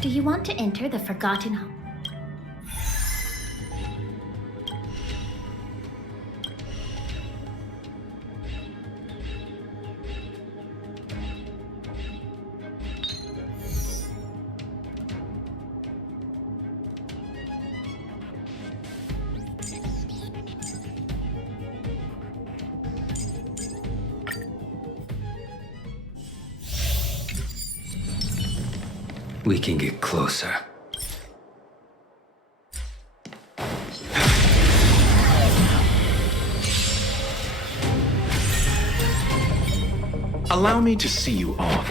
Do you want to enter the Forgotten Home? We can get closer. Allow me to see you off.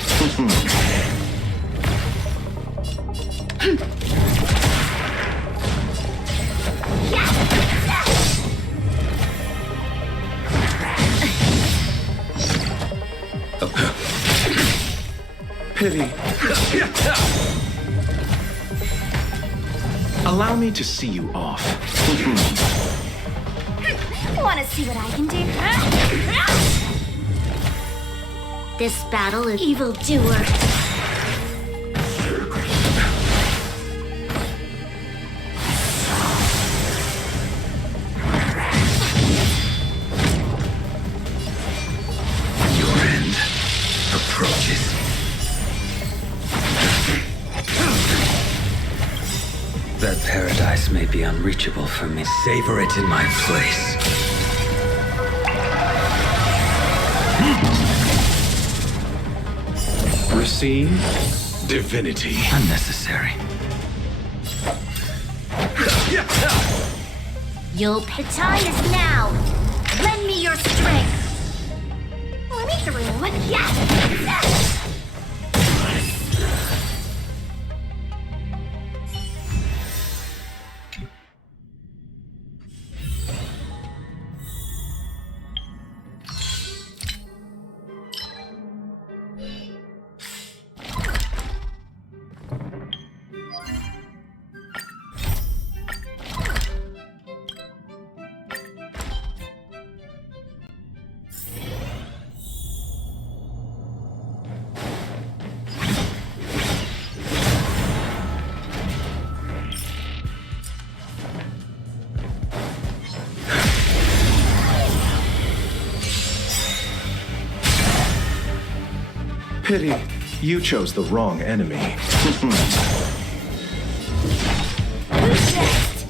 Pity. Allow me to see you off. Want to see what I can do? This battle is evildoer. Your end approaches. That paradise may be unreachable for me. Savor it in my place. Receive divinity. Unnecessary. You'll pay. The time is now. Lend me your strength. Let me through. Yes. Pity. You chose the wrong enemy. Who's next?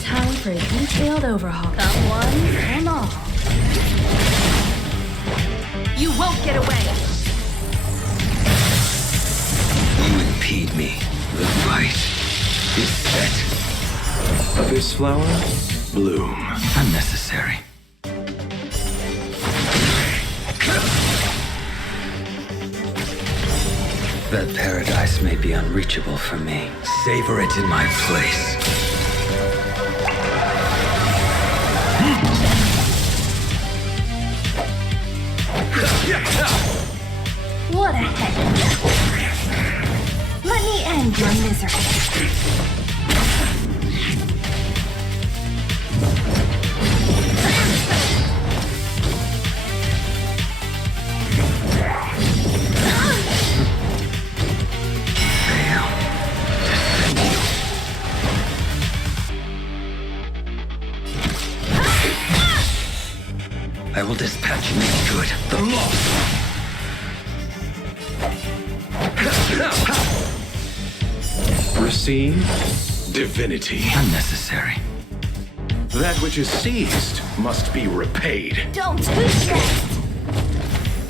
Time for a detailed overhaul. Come one, come all. You won't get away! You impede me. The fight is set. This flower, bloom. Unnecessary. That paradise may be unreachable for me. Savor it in my place. What a head. Let me end your misery. I will dispatch you make good the loss. Receive divinity. Unnecessary. That which is seized must be repaid. Don't who's next?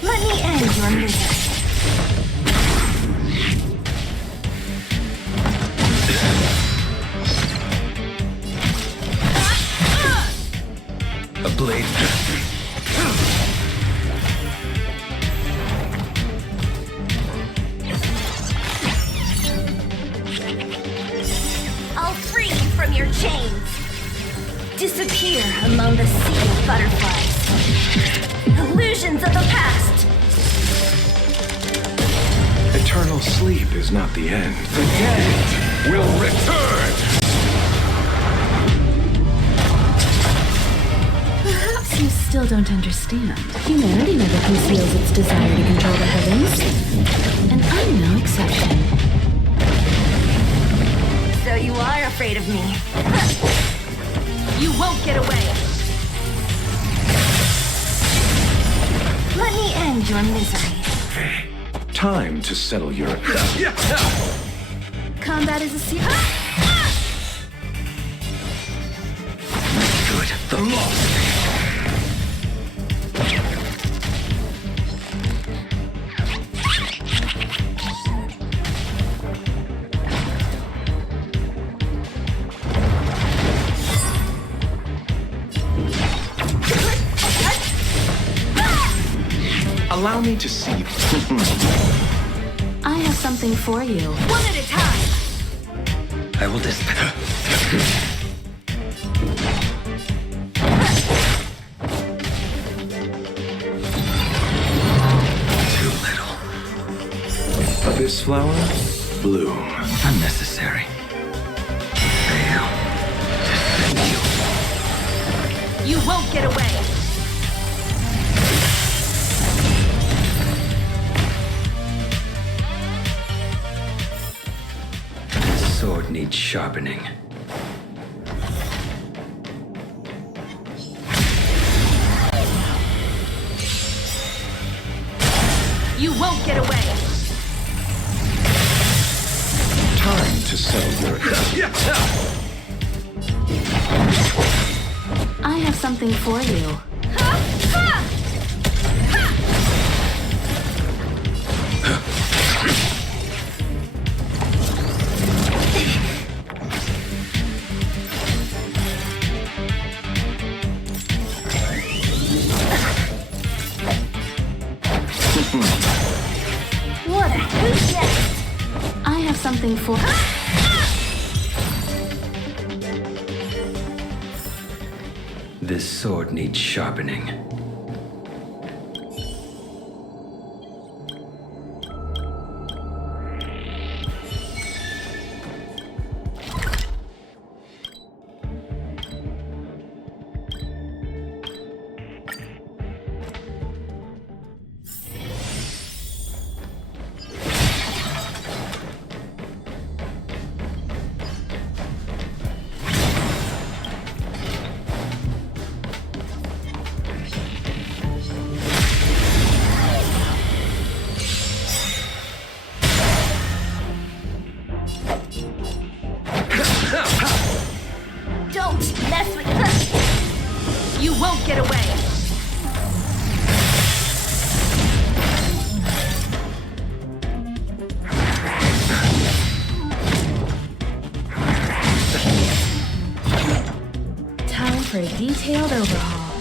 Let me end your misery. A blade. I'll free you from your chains. Disappear among the sea of butterflies. Illusions of the past. Eternal sleep is not the end. The dead will return! You still don't understand. Humanity never conceals its desire to control the heavens. And I'm no exception. So you are afraid of me. You won't get away! Let me end your misery. Time to settle your... Combat is a secret. Good. The lost. Allow me to see. I have something for you. One at a time. I will dispel. Too little. Abyss flower, bloom. Unnecessary. Fail. You won't get away! This sword needs sharpening. You won't get away! Time to settle your... I have something for you. What a who's next? I have something for... This sword needs sharpening. Don't mess with... You won't get away! Time for a detailed overhaul.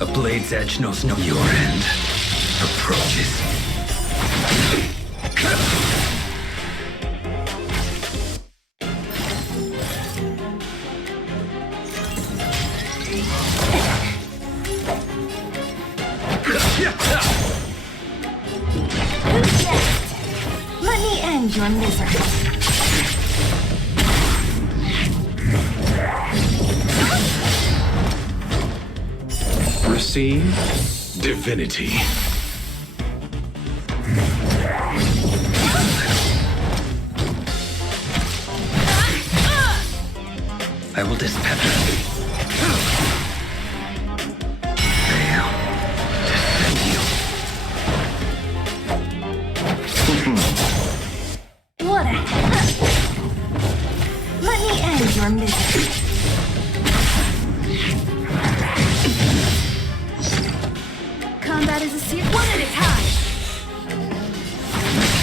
A blade's edge knows no your end. Approaches. Who's next? Let me end your misery. Receive divinity. I will dispel. Fail. What a... Let me end your misery. Combat is a secret. One at a time!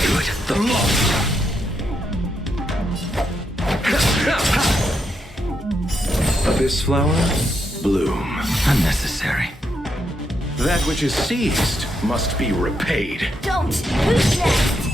Good. The lost. Abyss flower, bloom. Unnecessary. That which is seized must be repaid. Don't. Who's next?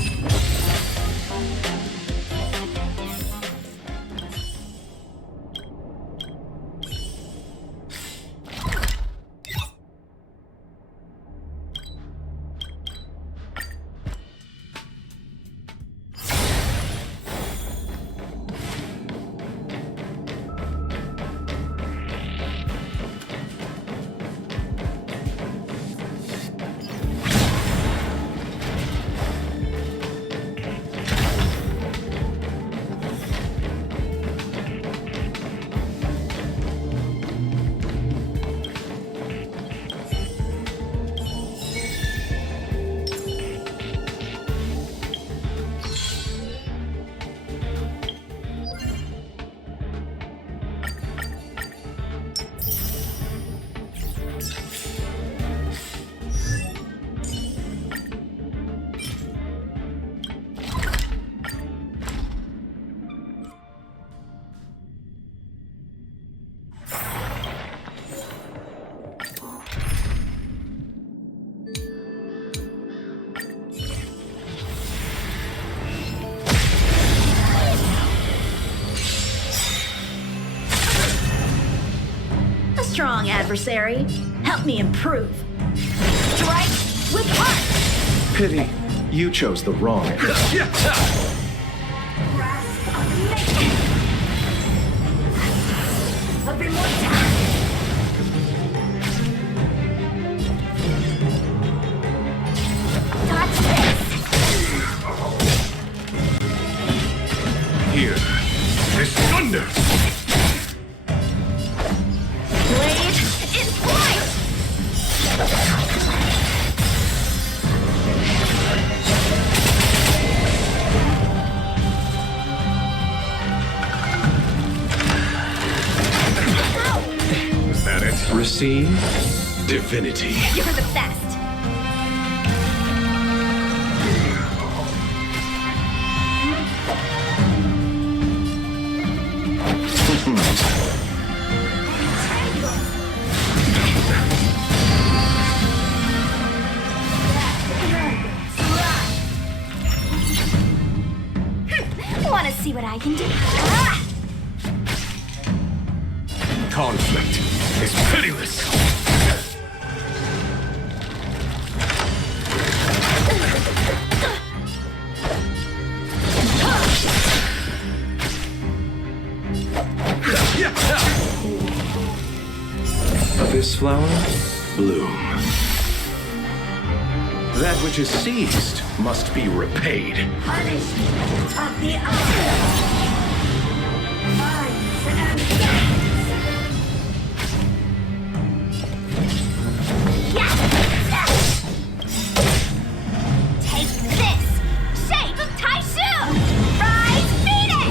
strong adversary. Help me improve. Strike with heart. Pity. You chose the wrong. Of immortality. Touch this. Here is thunder. Blade in flight. Is that it? Receive divinity. You're the best. Want to see what I can do? Ah! Conflict is pitiless. This flower, bloom. That which is seized must be repaid. Punishment of the eye. Minds and souls. Yes! Take this! Shape of Taishu! Rise Phoenix!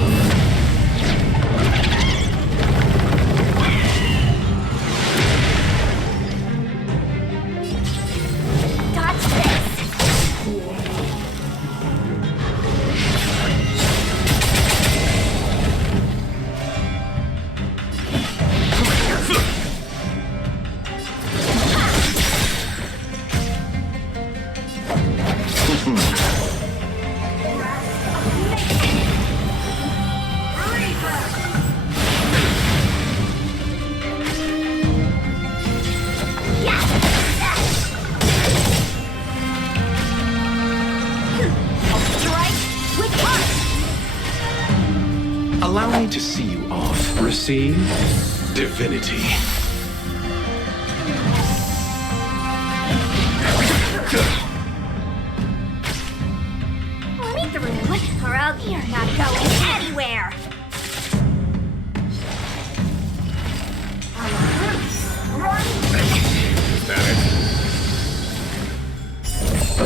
Touch this! Allow me to see you off. Receive divinity. Let me through, or you're not going anywhere. Is that it?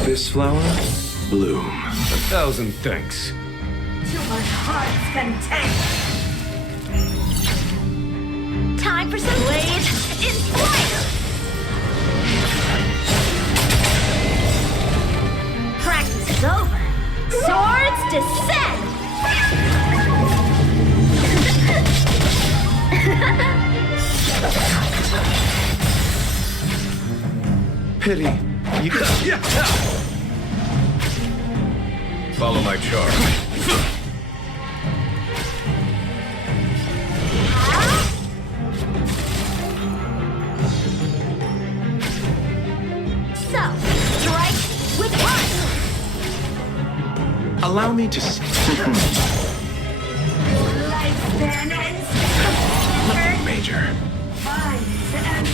This flower, bloom. 1,000 thanks. To our heart's content. Time for some blade in flight. Practice is over. Swords descend. Pity. You follow my charge. So, strike with heart. Allow me to see. Lifespan ends. Nothing major. Minds and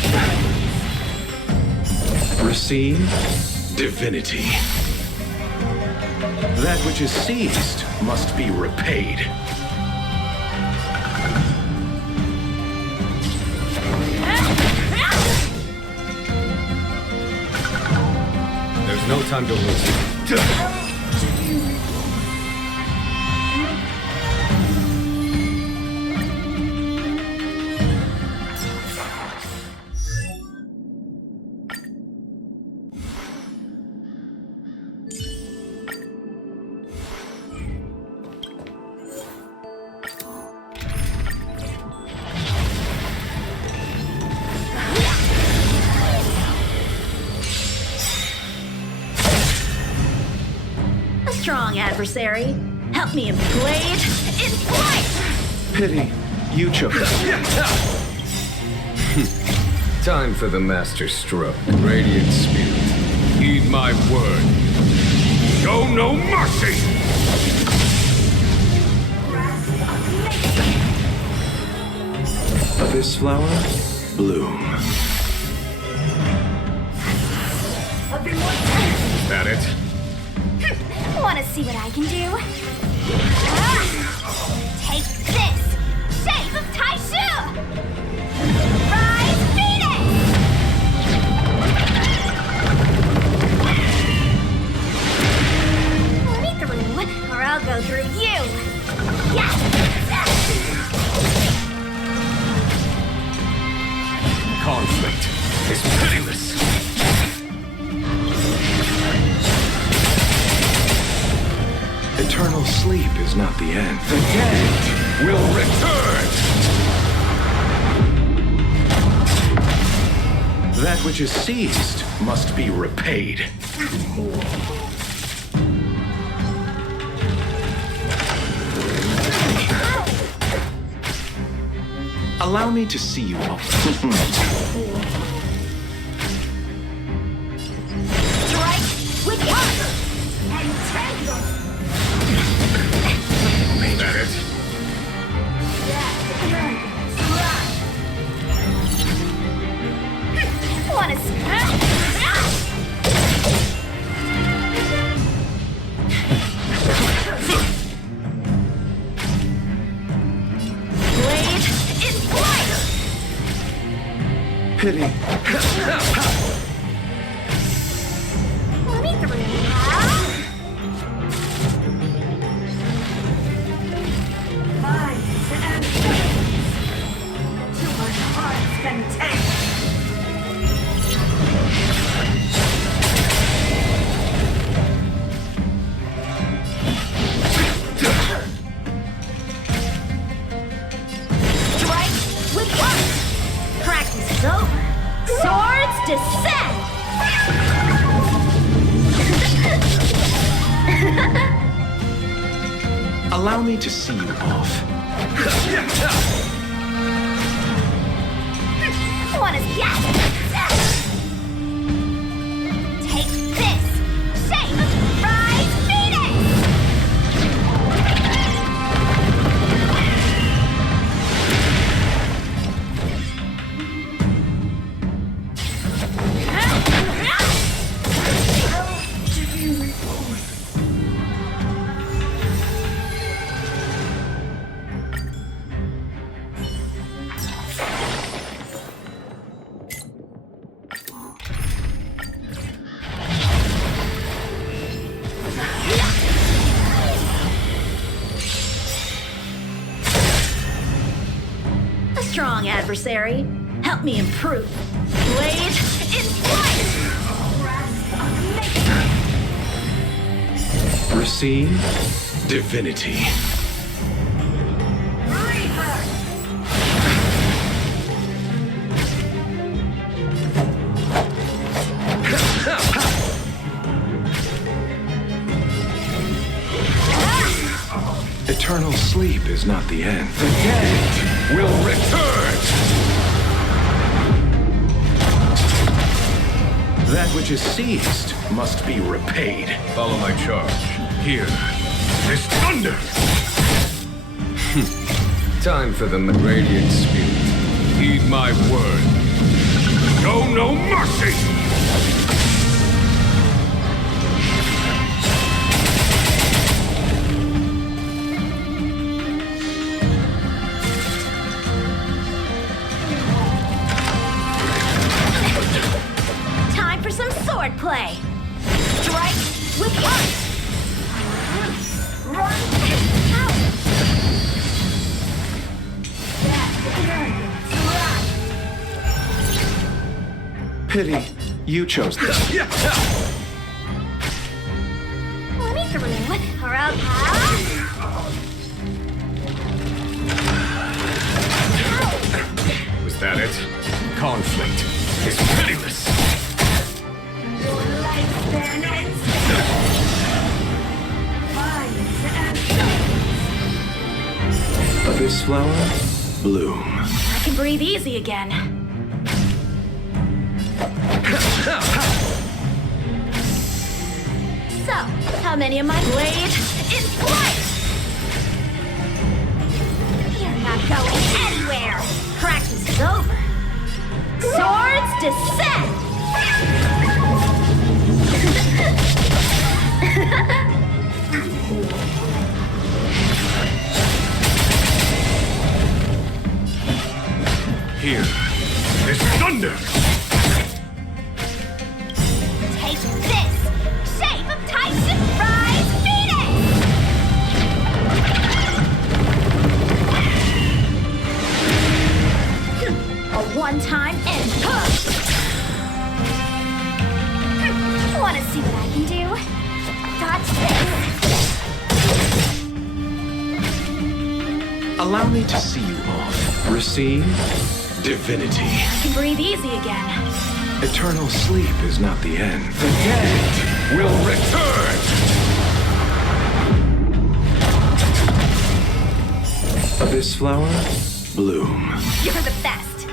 souls. Receive divinity. That which is seized must be repaid. There's no time to lose. Strong adversary. Help me in blade in flight. Pity. You chose. Time for the master stroke. Radiant spirit, heed my word. Show no mercy! Abyss flower, bloom. That it? Wanna see what I can do? Take this! Shape of Taishu! Rise, Phoenix! Let me through, or I'll go through you! Yes! Conflict is pitiless. Eternal sleep is not the end. The dead Will return! That which is seized must be repaid. Allow me to see you off. Strike with fire! Entangle! That it? Wanna see? Blade is fire! Pity. Let me through. Minds and souls. To our heart's content. Strike with fire! Practice is over. Swords descend! Allow me to see you off. Wanna yes! Take this! Shape! Rise, Phoenix! A strong adversary. Help me improve. Blade in flight! Receive divinity. Eternal sleep is not the end. The dead Will return! That which is seized must be repaid. Follow my charge. Here is thunder! Time for the radiant spirit. Heed my word. Show no mercy! Time for some sword play. Strike with heart. Run out. Pity, you chose this. Let me through, or I'll Was that it? Conflict is pitiless. Abyss flower, bloom. I can breathe easy again. So, how many of my blades in flight? You're not going anywhere. Practice is over. Swords descend! Here is thunder! Take this! Shape of Tyson Rise Phoenix! A one-time end. Wanna see what I can do? Dodge this! Allow me to see you off. Receive divinity. I can breathe easy again. Eternal sleep is not the end. The dead Will return! Abyss flower, bloom. You're the best.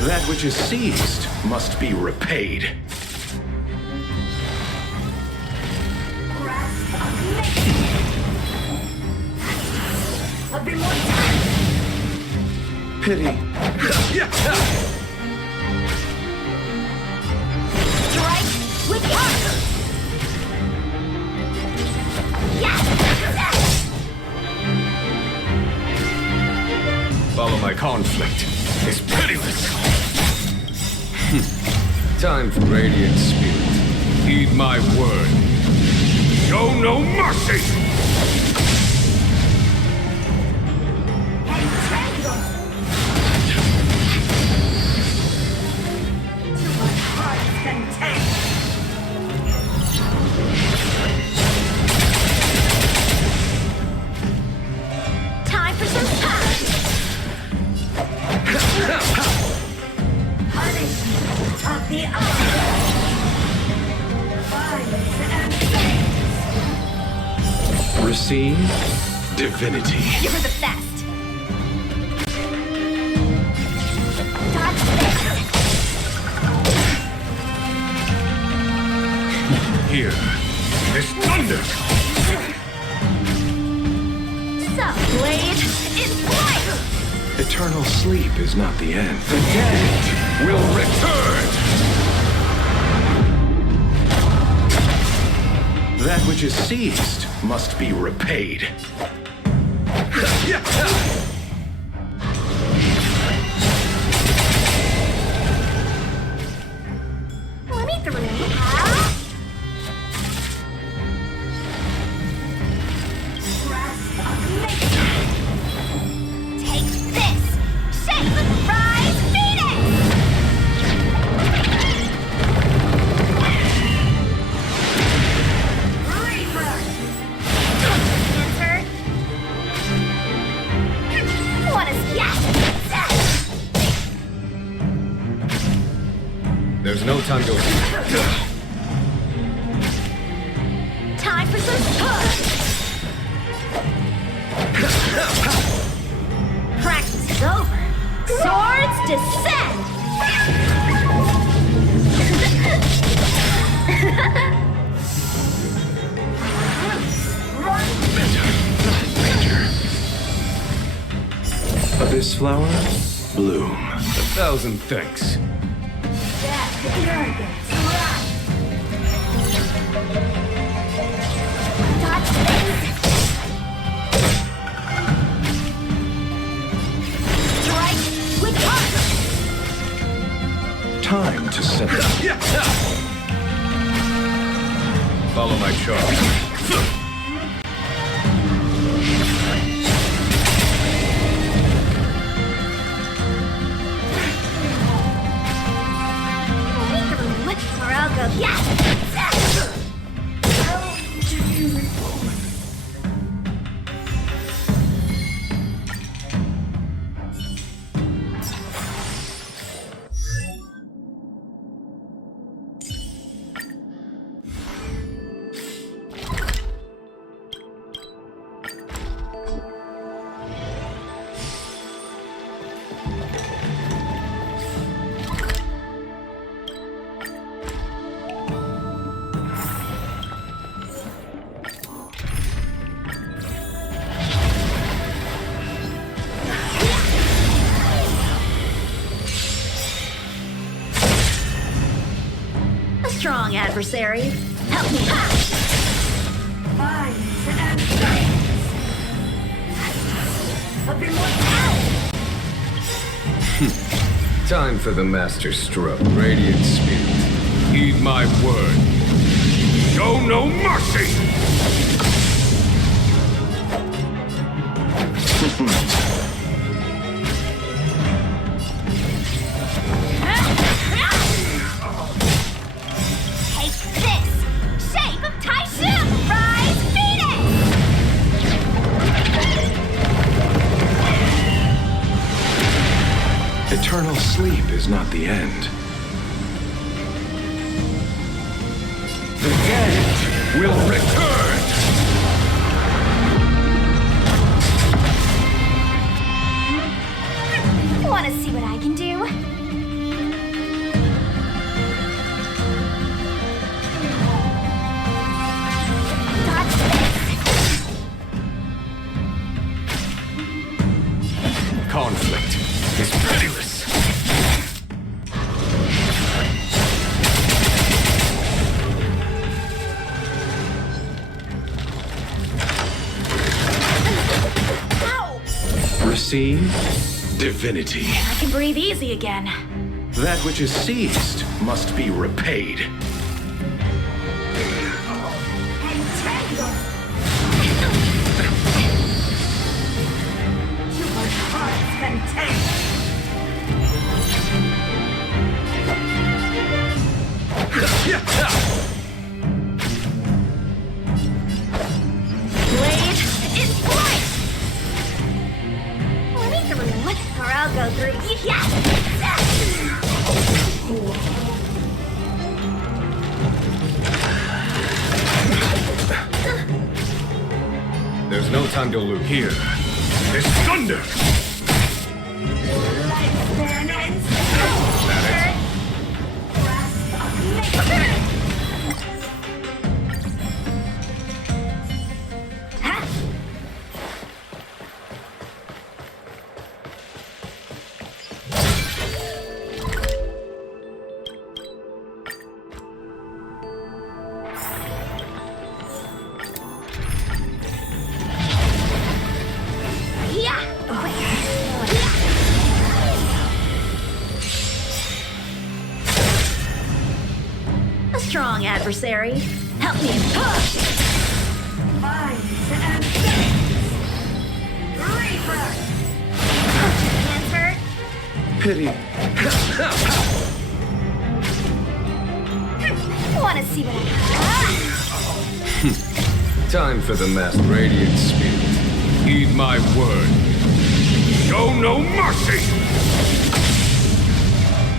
That which is seized must be repaid. Pity. Strike with armor. Yes! Follow my conflict. It's pitiless. Time for radiant spirit. Heed my word. Show no mercy! Time for some time. Punishment of the Receive divinity. You're the best. Dodge this. Here is thunder! So, blade in flight. Eternal sleep is not the end. The dead will return! That which is seized must be repaid. Let me through. Take this! Shape and Rise Phoenix! Enter. What is yes? There's no time to... Time for some push! Practice is over. Swords descend! Abyss flower, bloom. 1,000 thanks. Dodge this! Strike with armor! Time to set. Follow my charge. Or I'll go, yes! strong adversary. Help me. Minds and brains. Time for the master stroke. Radiant spirit. Heed my word. Show no mercy! Take this! Shape of Taishu! Rise, Phoenix! Eternal sleep is not the end. The dead will return! Wanna see what I can do? Dodge this! Conflict is pitiless. Receive divinity. I can breathe easy again. That which is seized must be repaid. Blade is point! Let me through, or I'll go through. Yeah! There's no time to lose. Here is thunder! A strong adversary. Help me. Minds and Reaper! Hands hurt? Pity. Wanna see what I Time for the master radiant spirit. Heed my word. Show no mercy!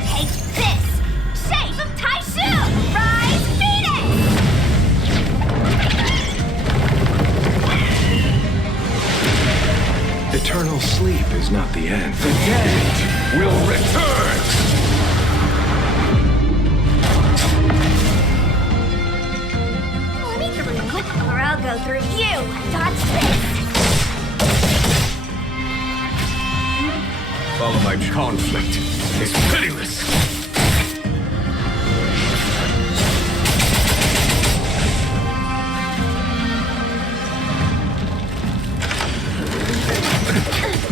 Take this! Shape of Taishu! Rise, Phoenix! Eternal sleep is not the end. The dead will return! Let me through, or I'll go through you. Dodge this! Follow my conflict is pitiless.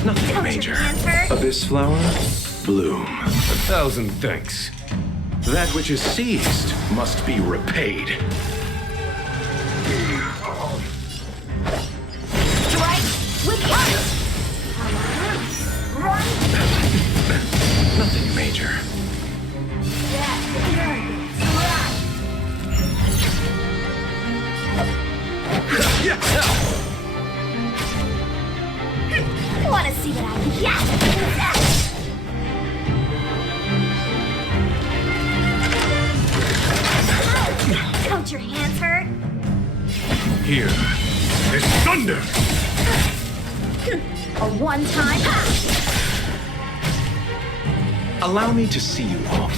Nothing major. Hands hurt? Abyss flower, bloom. 1,000 thanks. That which is seized must be repaid. Strike with heart! Run! Nothing major. Wanna see what I can get? Don't your hands hurt? Here is thunder! A one-time. Allow me to see you off.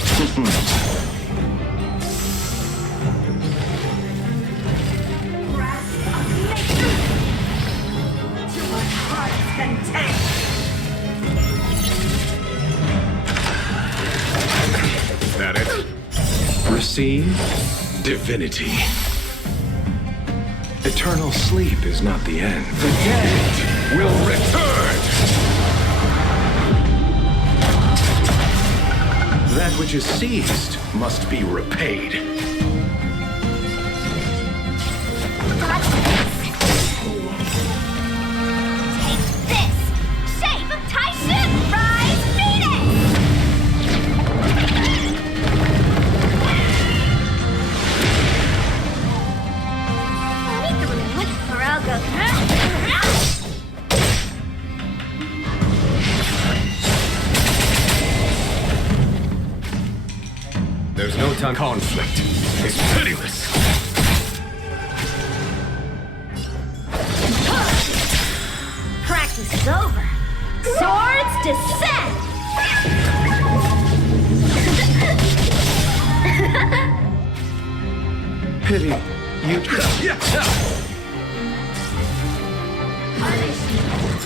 Is that it? Receive divinity. Eternal sleep is not the end. The dead will return! That which is seized must be repaid. Watch this. Take this! Shape of Taishin! Rise, Phoenix! Leave the room, or I'll go. There's no time. Conflict is pitiless. Practice is over. Swords descend! Pity, you...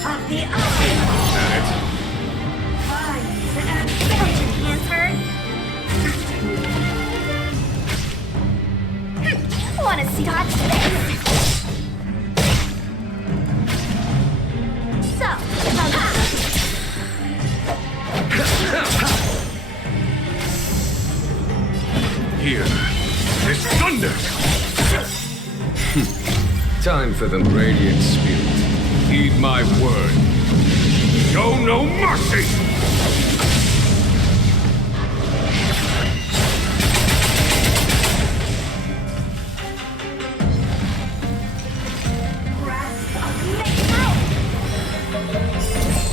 Of the eye! Don't you answer? Wanna see touch this? So, Here is thunder! Time for the radiant spirit. Heed my word. Show no mercy!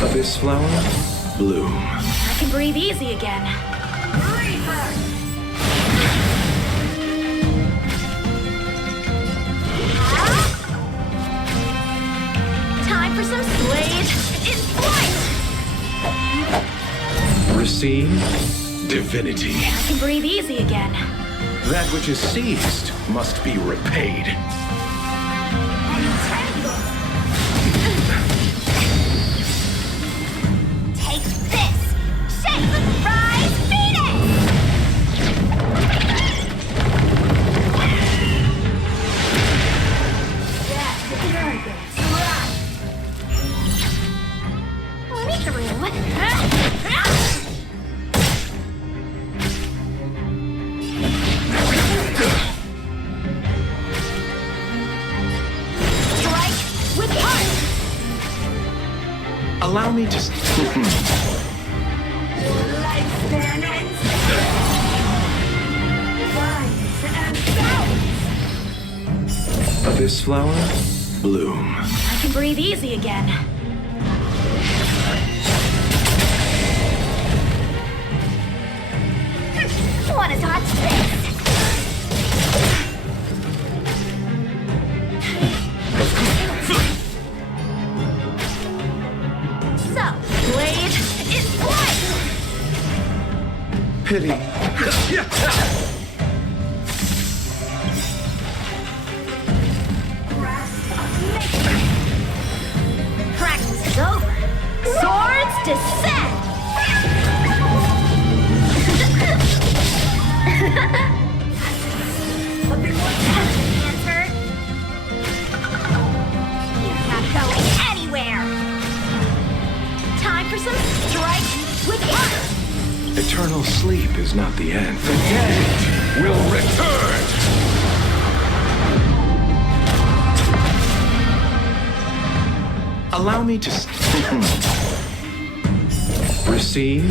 Abyss flower, bloom. I can breathe easy again. Time for some Slade in flight! Receive divinity. I can breathe easy again. That which is seized must be repaid. Take this! Shape! Rise, Phoenix! Leave the room. Strike with heart! Allow me to... Lifespan ends. Rise and bounce. Abyss flower, bloom. I can breathe easy again. Wanna touch this? So, Blade is flight! Pity. Practice is over. Swords descend! Answer. You're not going anywhere. Time for some strike with heart. Eternal sleep is not the end. The dead Will return! allow me to... Receive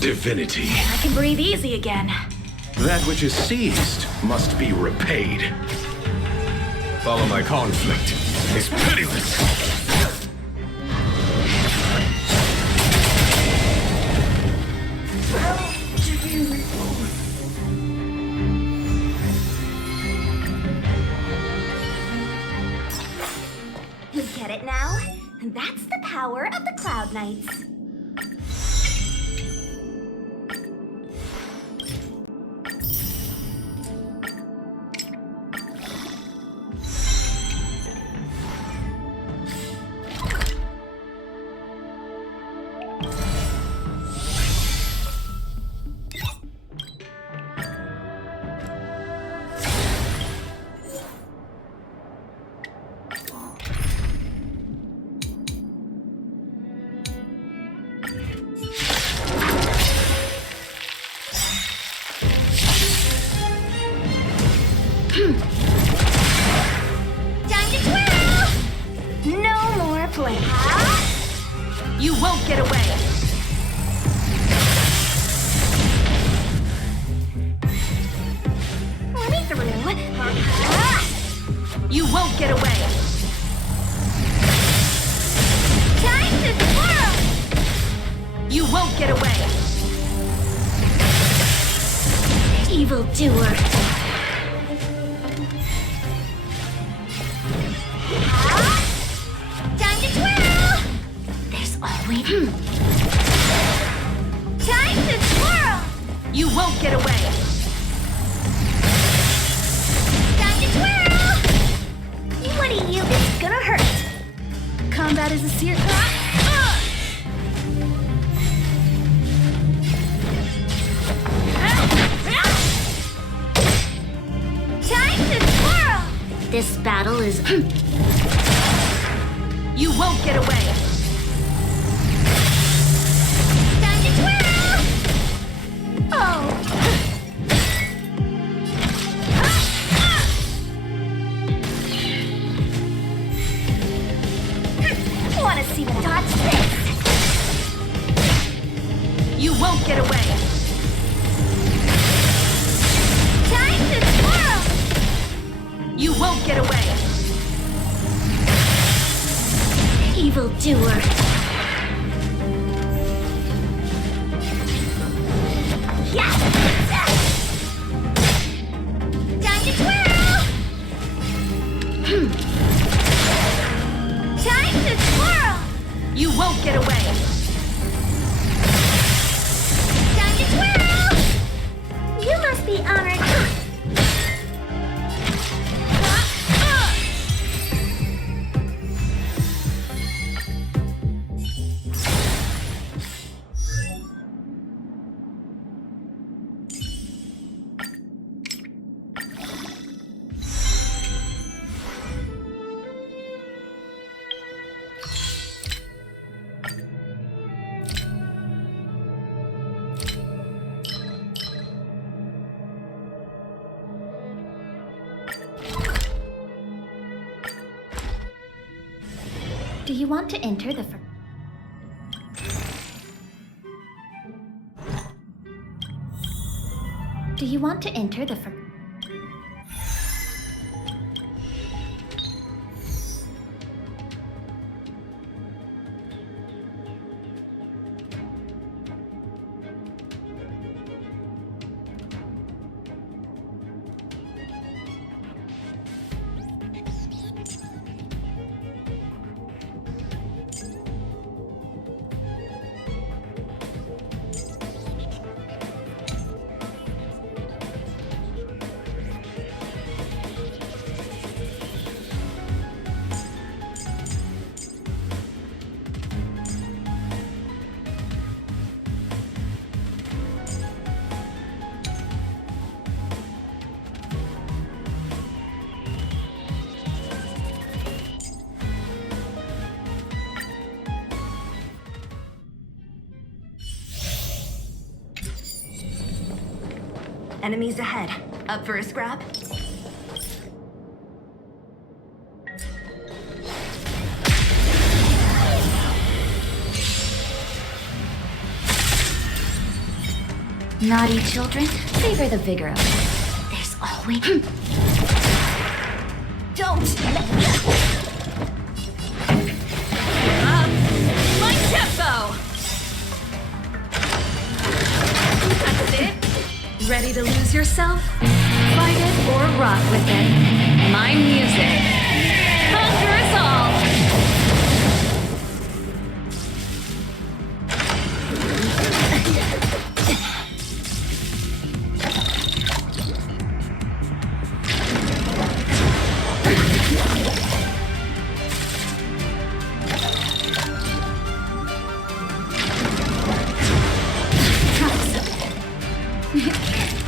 divinity. I can breathe easy again. That which is seized must be repaid. Follow my conflict is pitiless. You get it now? That's the power of the Cloud Knights. You won't get away! Evildoer! Time to twirl! There's always... Time to twirl! You won't get away! Time to twirl! What do you... It's gonna hurt! Combat is a seer... This battle is... You won't get away! Time to twirl! Oh! Wanna see what dodge this? You won't get away! Time to twirl! You won't get away! Evildoer! Yeah! Time to twirl! Time to twirl! You won't get away! Time to twirl! You must be honored. Do you want to enter the... Do you want to enter the... Enemies ahead. Up for a scrap? Naughty children, favor the vigor of it. There's always... Don't let me... My tempo! That's it? Ready to lose yourself? Fight it or rock with it. My music. Conquer us all!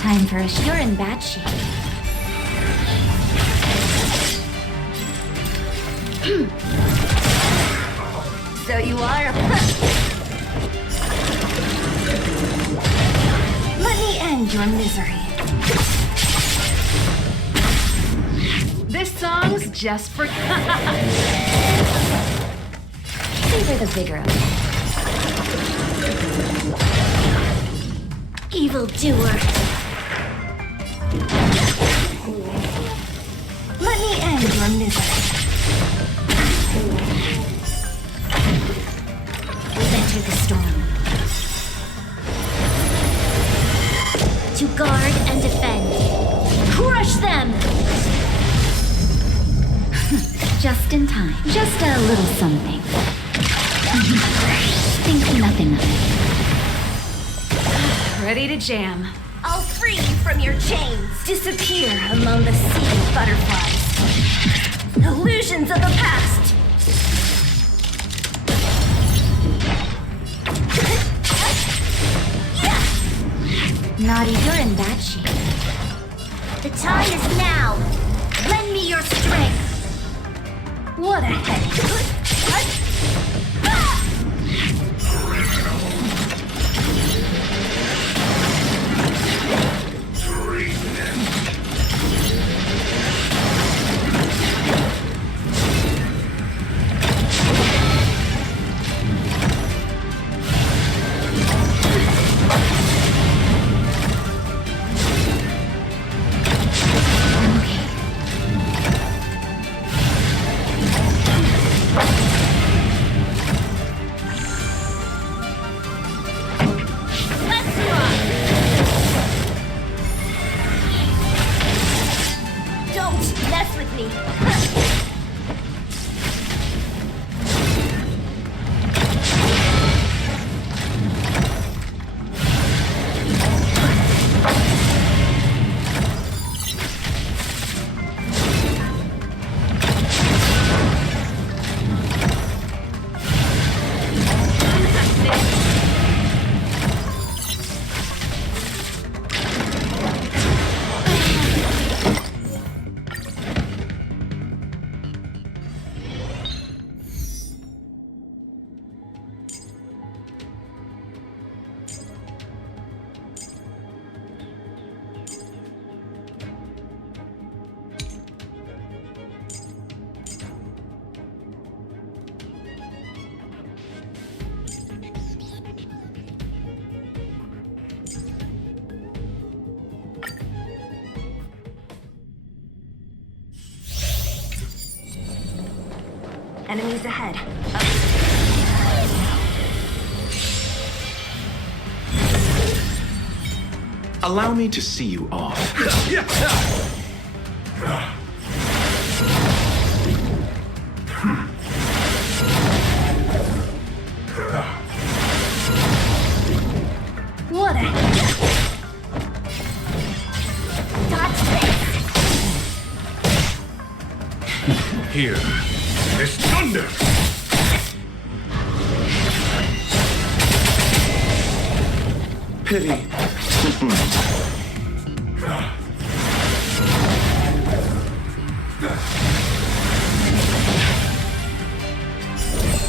Time for a sure in bad shape. So you are a... Let me end your misery. This song's just for... Favor the vigor of it. Evildoer. Let me end your misery. Enter the storm. Guard and defend. Crush them! Just in time. Just a little something. Think nothing of it. Ready to jam. I'll free you from your chains. Disappear among the sea of butterflies. Illusions of the past. Naughty, you're in bad shape. The time is now. Lend me your strength. What a headache. Enemies ahead. Allow me to see you off. What a... Dodge this! Here is thunder! Pity.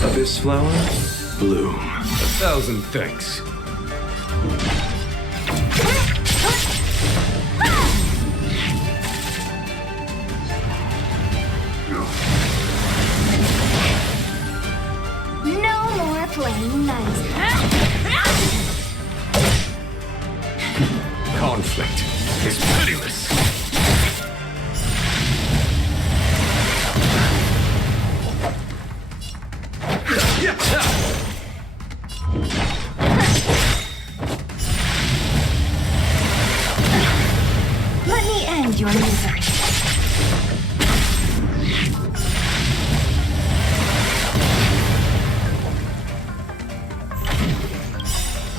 Abyss flower, bloom. 1,000 thanks. No more playing nice. Conflict is pitiless. Let me end your misery.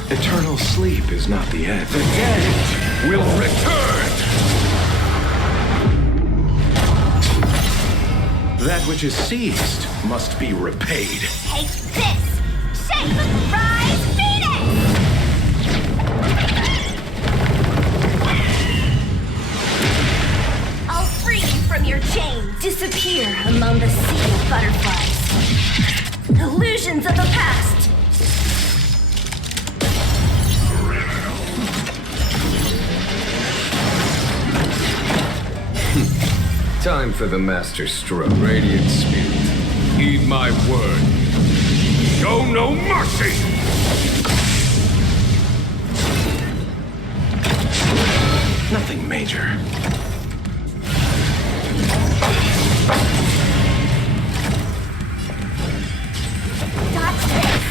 Eternal sleep is not the end. The dead will return! That which is seized must be repaid. Take this! Shake! Rise, Phoenix! I'll free you from your chains. Disappear among the sea of butterflies. Illusions of the past. Time for the master stroke. Radiant spirit, heed my word. Show no mercy! Nothing major. Dodge this!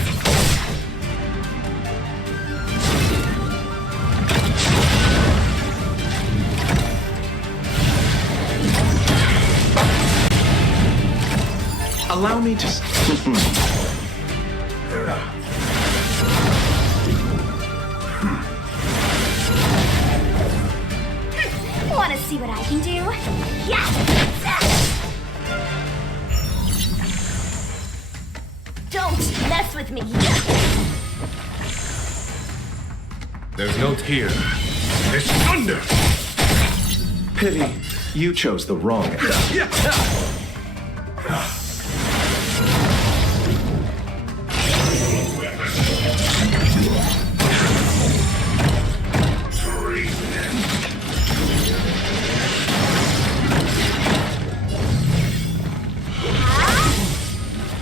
Allow me to... Want to see what I can do? Yeah! Don't mess with me! There's no tear. There's thunder! Pity, you chose the wrong end.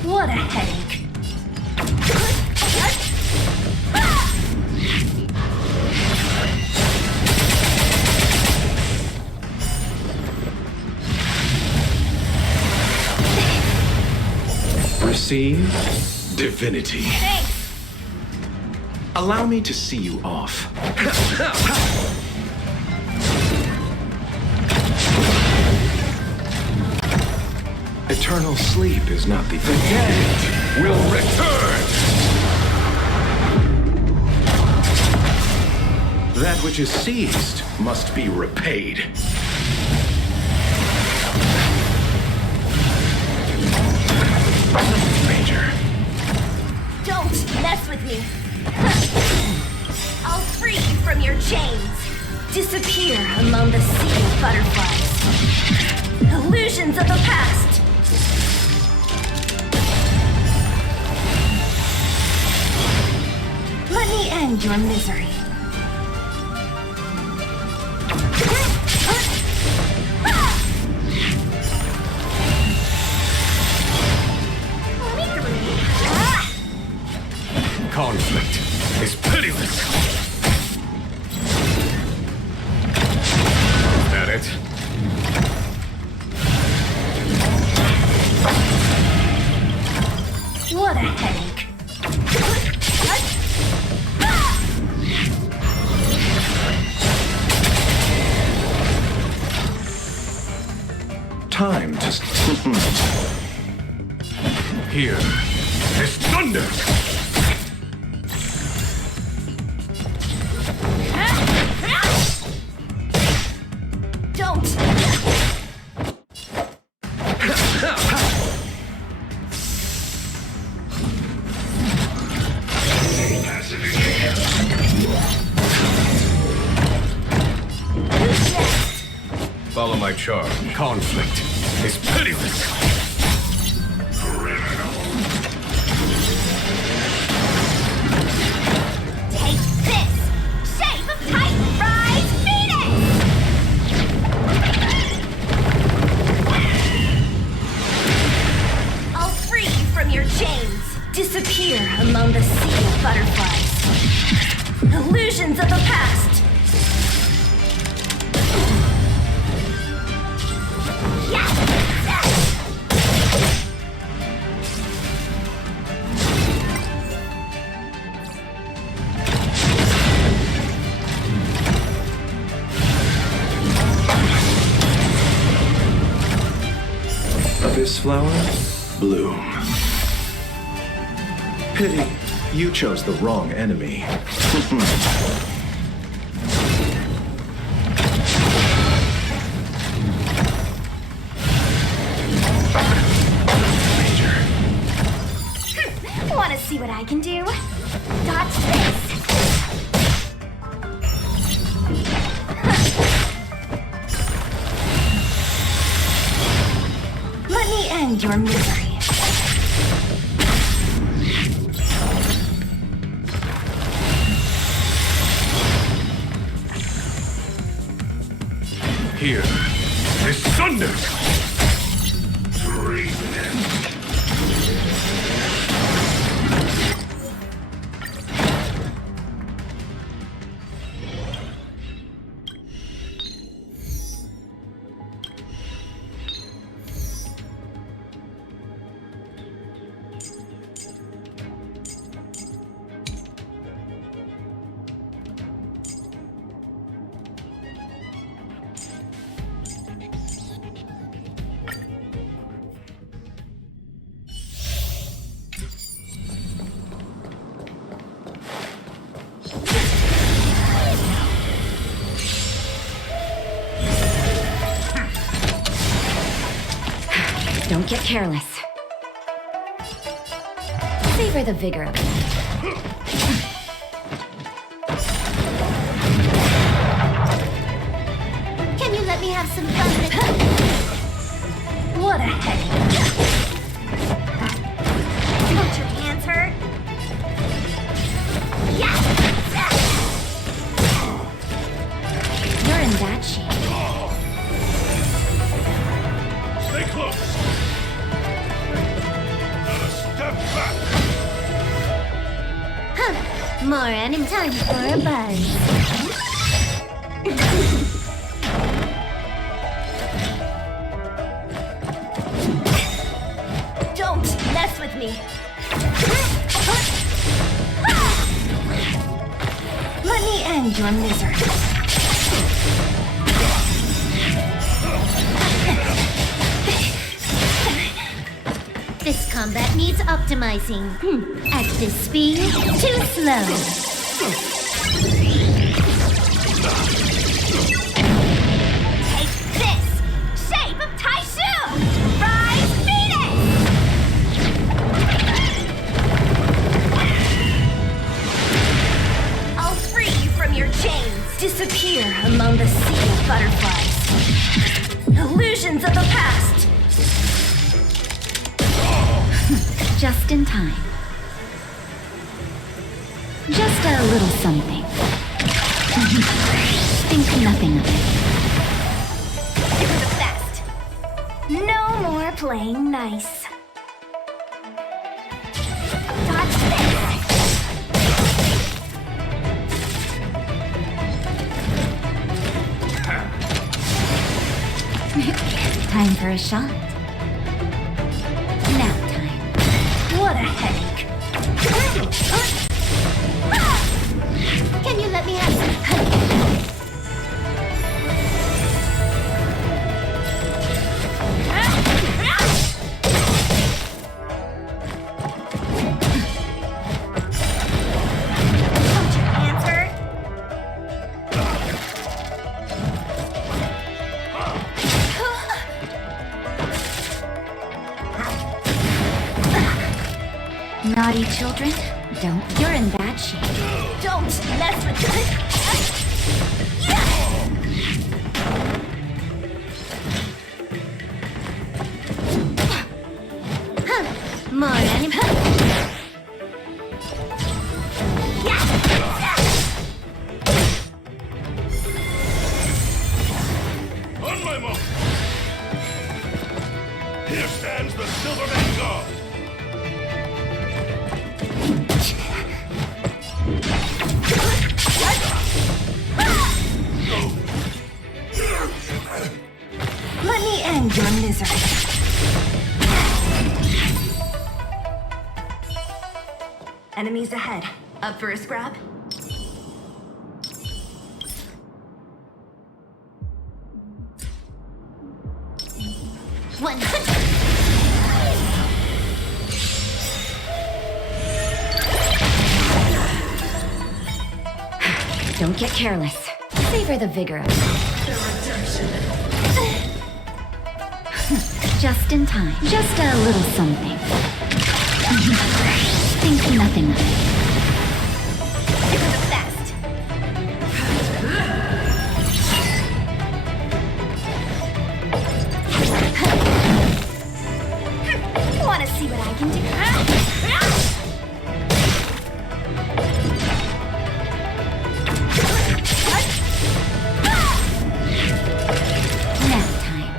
What a headache. Receive divinity. Thanks. Allow me to see you off. Eternal sleep is not the dead. Will return! That which is seized must be repaid. Major. Don't mess with me. I'll free you from your chains. Disappear among the sea of butterflies. Illusions of the past. Let me end your misery. Conflict is pitiless. Is that it? What a headache. Time to... Here is thunder! Don't! Follow my charge. Conflict is pitiless. Take this! Shape of Titan Rise Phoenix! I'll free you from your chains. Disappear among the sea of butterflies. Illusions of the past. Abyss flower, bloom. Pity, you chose the wrong enemy. Major. Want to see what I can do? Dodge this! Let me end your misery. Here is thunder! Don't get careless. Savor the vigor of it. Can you let me have some fun with What a headache. Don't your hands hurt? Yeah! You're in bad shape. Stay close. Not a step back. More anime time for a buzz. Don't mess with me. Let me end your misery. This combat needs optimizing. At this speed, too slow. Take this! Shape of Taishu! Rise Phoenix! I'll free you from your chains. Disappear among the sea of butterflies. Illusions of the past. Just in time. Just a little something. Think nothing of it. It was a fest. No more playing nice. Dodge this. Time for a shot. Nap time. What a headache. Can you let me have some Don't your hands hurt? Naughty children, don't. You're in bad shape. Don't mess with me. More anime. On my mark. Here stands the Silverman God. Let me end your misery. Enemies ahead. Up for a scrap? One. Don't get careless. Savor the vigor of it. Just in time. Just a little something. Think nothing of it. It was a fest. Wanna see what I can do? Nap time.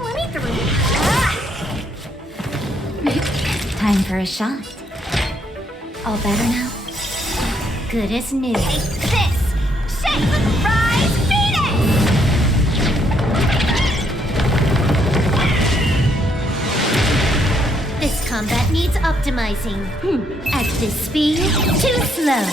Let me through. Time for a shot. All better now? Good as new. Take this! Shape! Rise Phoenix! This combat combat needs optimizing. At this speed, too slow.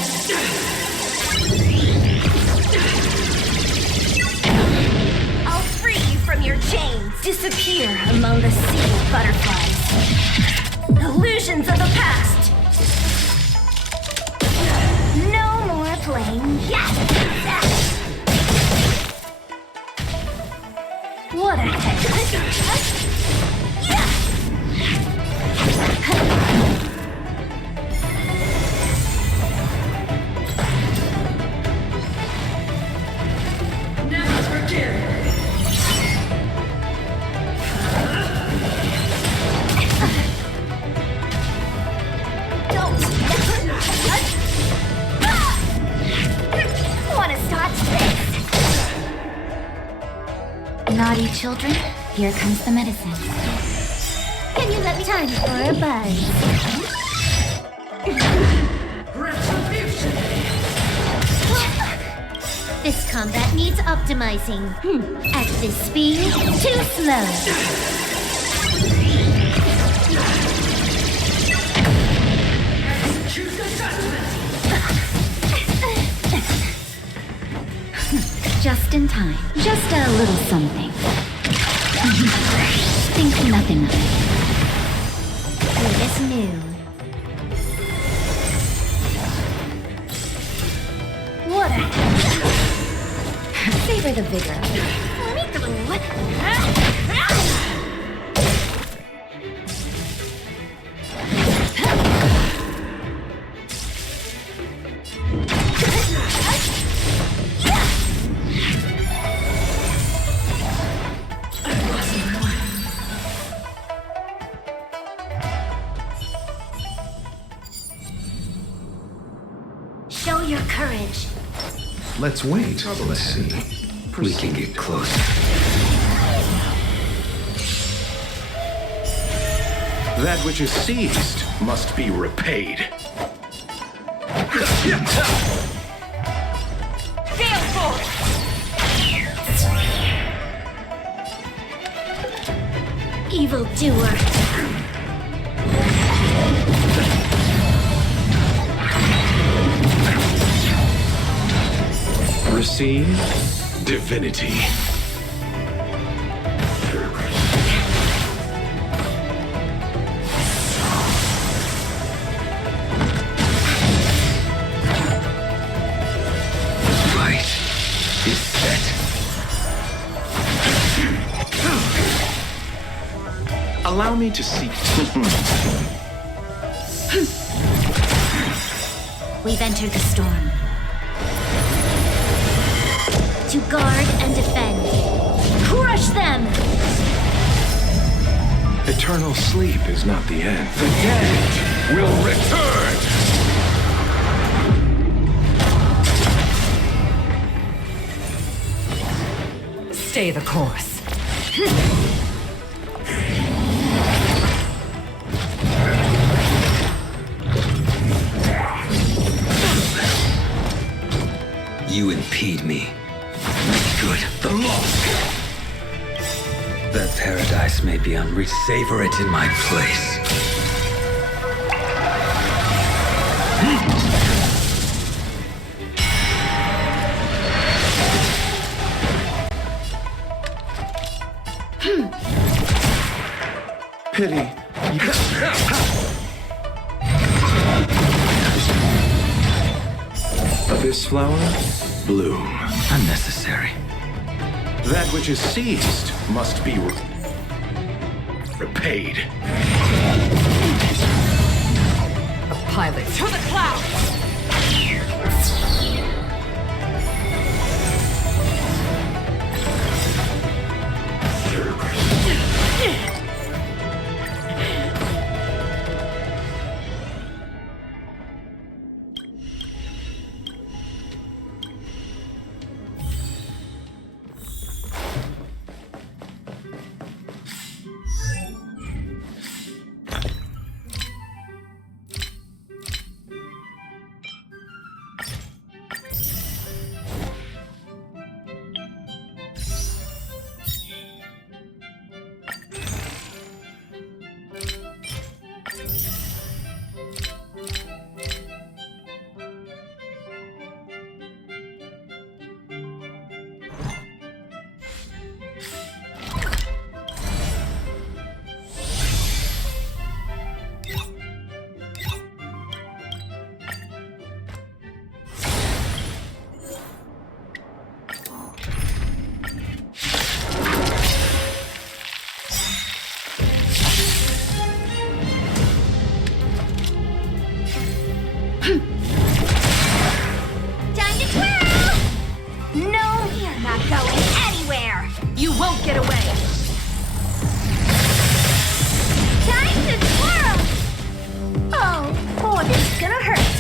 I'll free you from your chains. Disappear among the sea of butterflies. Illusions of the past. No more playing yes. What a head. Naughty children, here comes the medicine. Can you let me time for a buzz? This combat needs optimizing. At this speed, too slow. Just in time. Just a little something. Think nothing of it. Good as new. What a... Savor the vigor. Let me through. Show your courage. Let's wait. Let's see. We can get closer. That which is seized must be repaid. Gale force! Evil doer. Receive divinity. Light is set. Allow me to seek. We've entered the storm. To guard and defend. Crush them! Eternal sleep is not the end. The dead Will return! Stay the course. You impede me. Make good the loss. That paradise may be unreached. Savor it in my place. pity. This flower, bloom. Unnecessary. That which is seized must be repaid. A pilot to the clouds! get away. Time to twirl! Oh, boy, this is gonna hurt.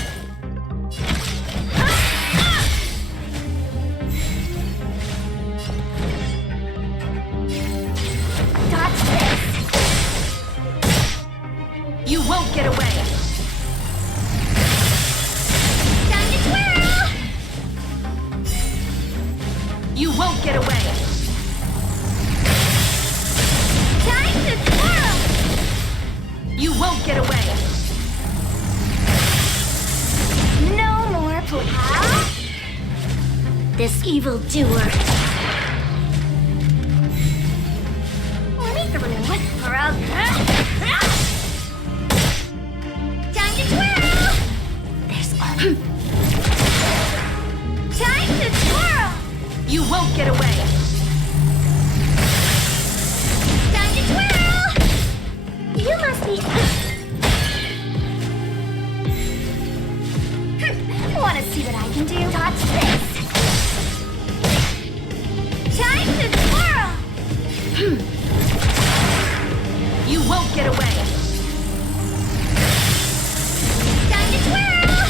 Dodge this! You won't get away. Time to twirl! You won't get away. Time to twirl! You won't get away. No more play. This evildoer. Let me through, or I'll... Time to twirl! There's all... Time to twirl! You won't get away. Time to twirl! You must be... Wanna see what I can do? Dodge this! Time to twirl! You won't get away. Time to twirl!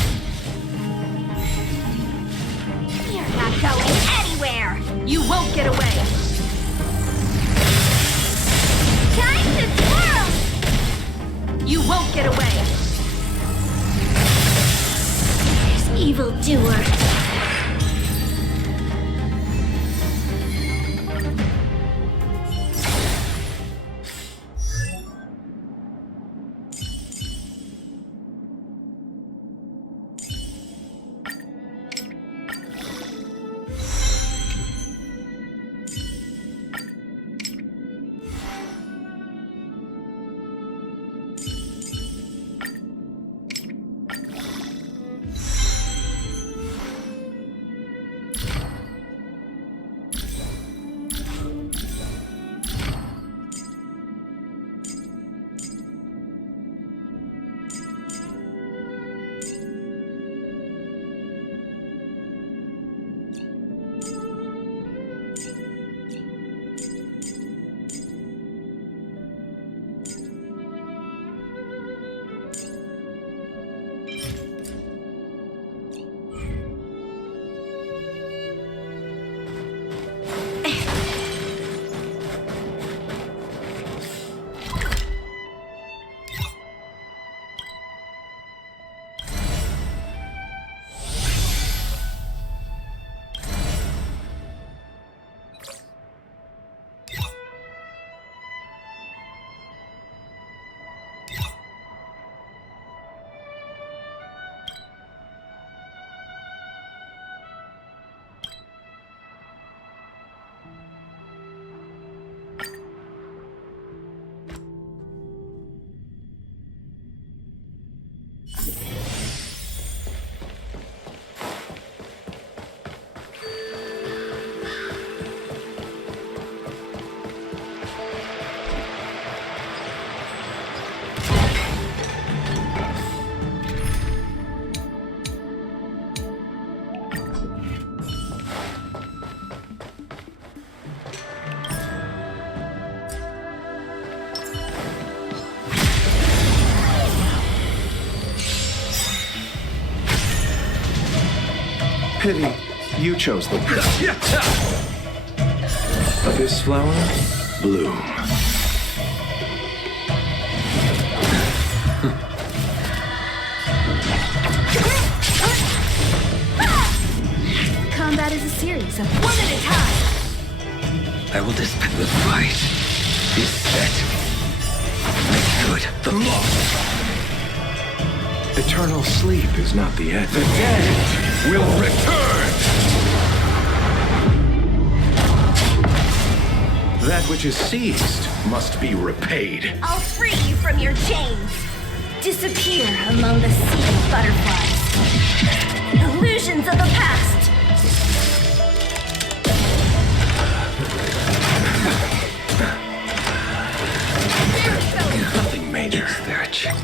You're not going anywhere! You won't get away. Time to twirl! You won't get away. There's evildoer. Pity, you chose the Abyss flower, bloom. Combat is a series of One at a time! I will dispel the fight. Is set. Make good the loss. Eternal sleep is not the end. The dead Will return! That which is seized must be repaid. I'll free you from your chains. Disappear among the sea of butterflies. Illusions of the past. Nothing major. There a chance.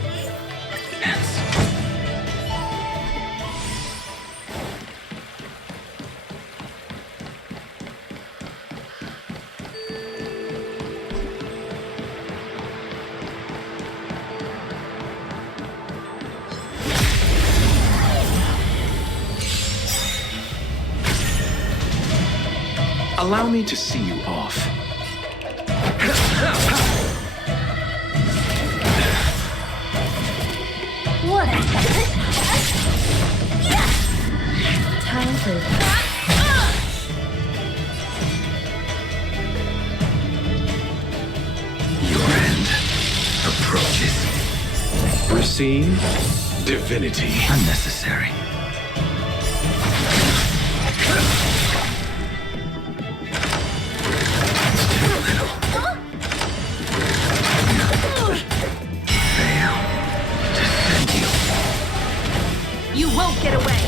Allow me to see you off. What a... Talented. Your end approaches. Receive divinity. Unnecessary. Too little. Fail to send you. You won't get away.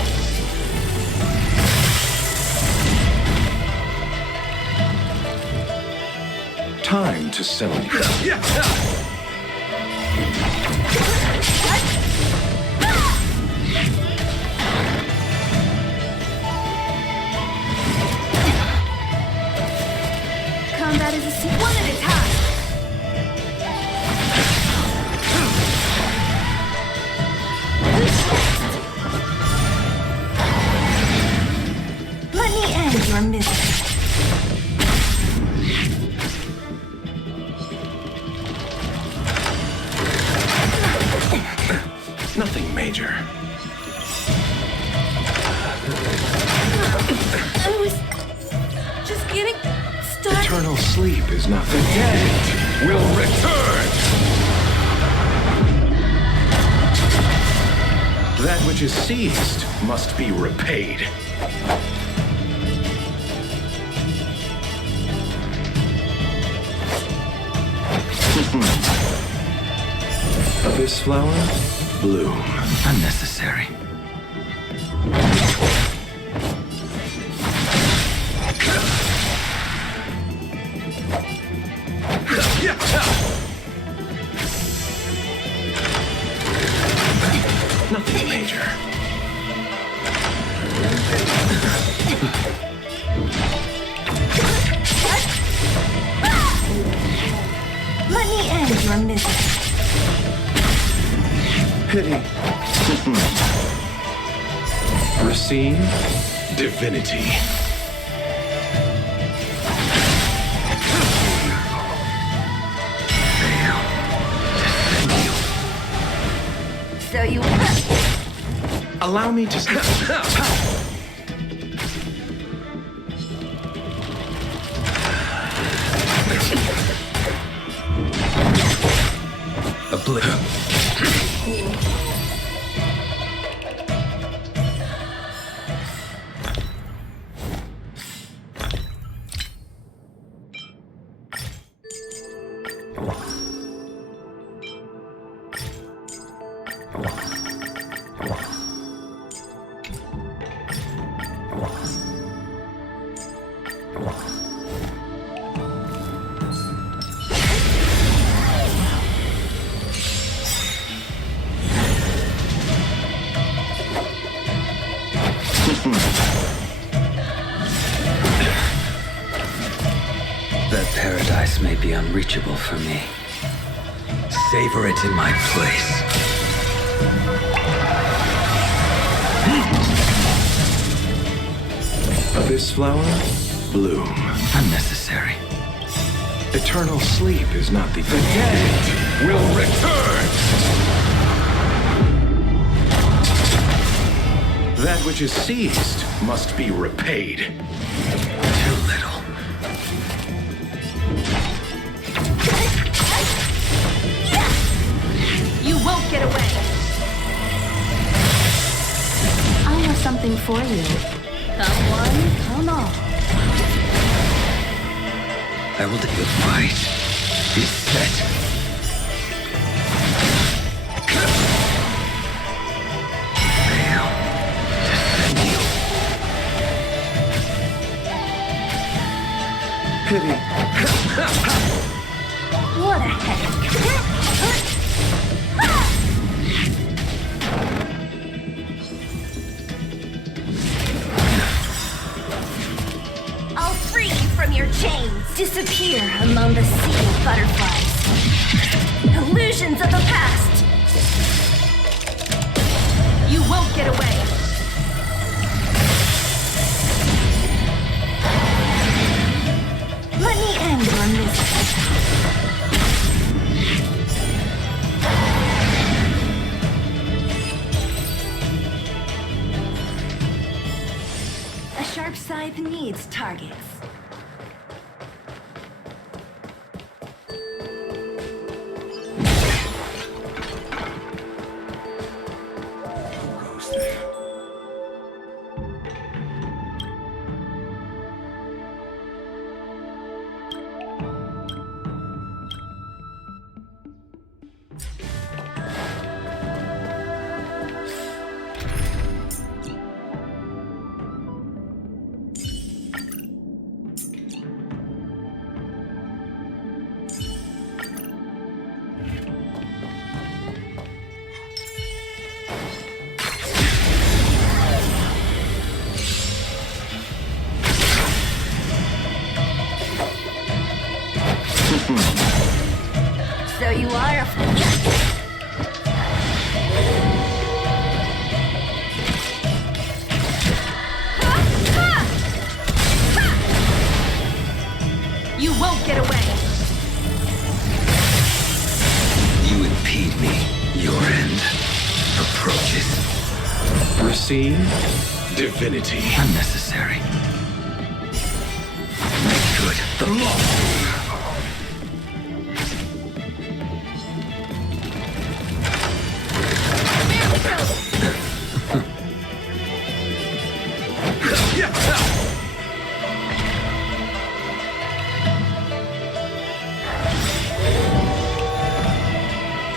Time to settle you. Combat is a secret. One at a time. Let me end your misery. Nothing major. I was just getting started. Eternal sleep is not the dead. Will return! That which is seized must be repaid. Abyss flower, bloom. Unnecessary. Nothing major. Let me end your misery. Pity. Receive divinity. Fail to send you. So you... Allow me to... That paradise may be unreachable for me. Savor it in my place. Abyss flower, bloom. Unnecessary. Eternal sleep is not the dead. Will return! That which is seized must be repaid. Too little. You won't get away. I have something for you. Come one, come all. I will take the fight. Is set. Fail to send you. Pity. What a headache. I'll free you from your chains. Disappear among the sea of butterflies. Illusions of the past. You won't get away. its targets. Goes there. So you are a... You won't get away. You impede me. Your end approaches. Receive divinity. Unnecessary. Make good the law.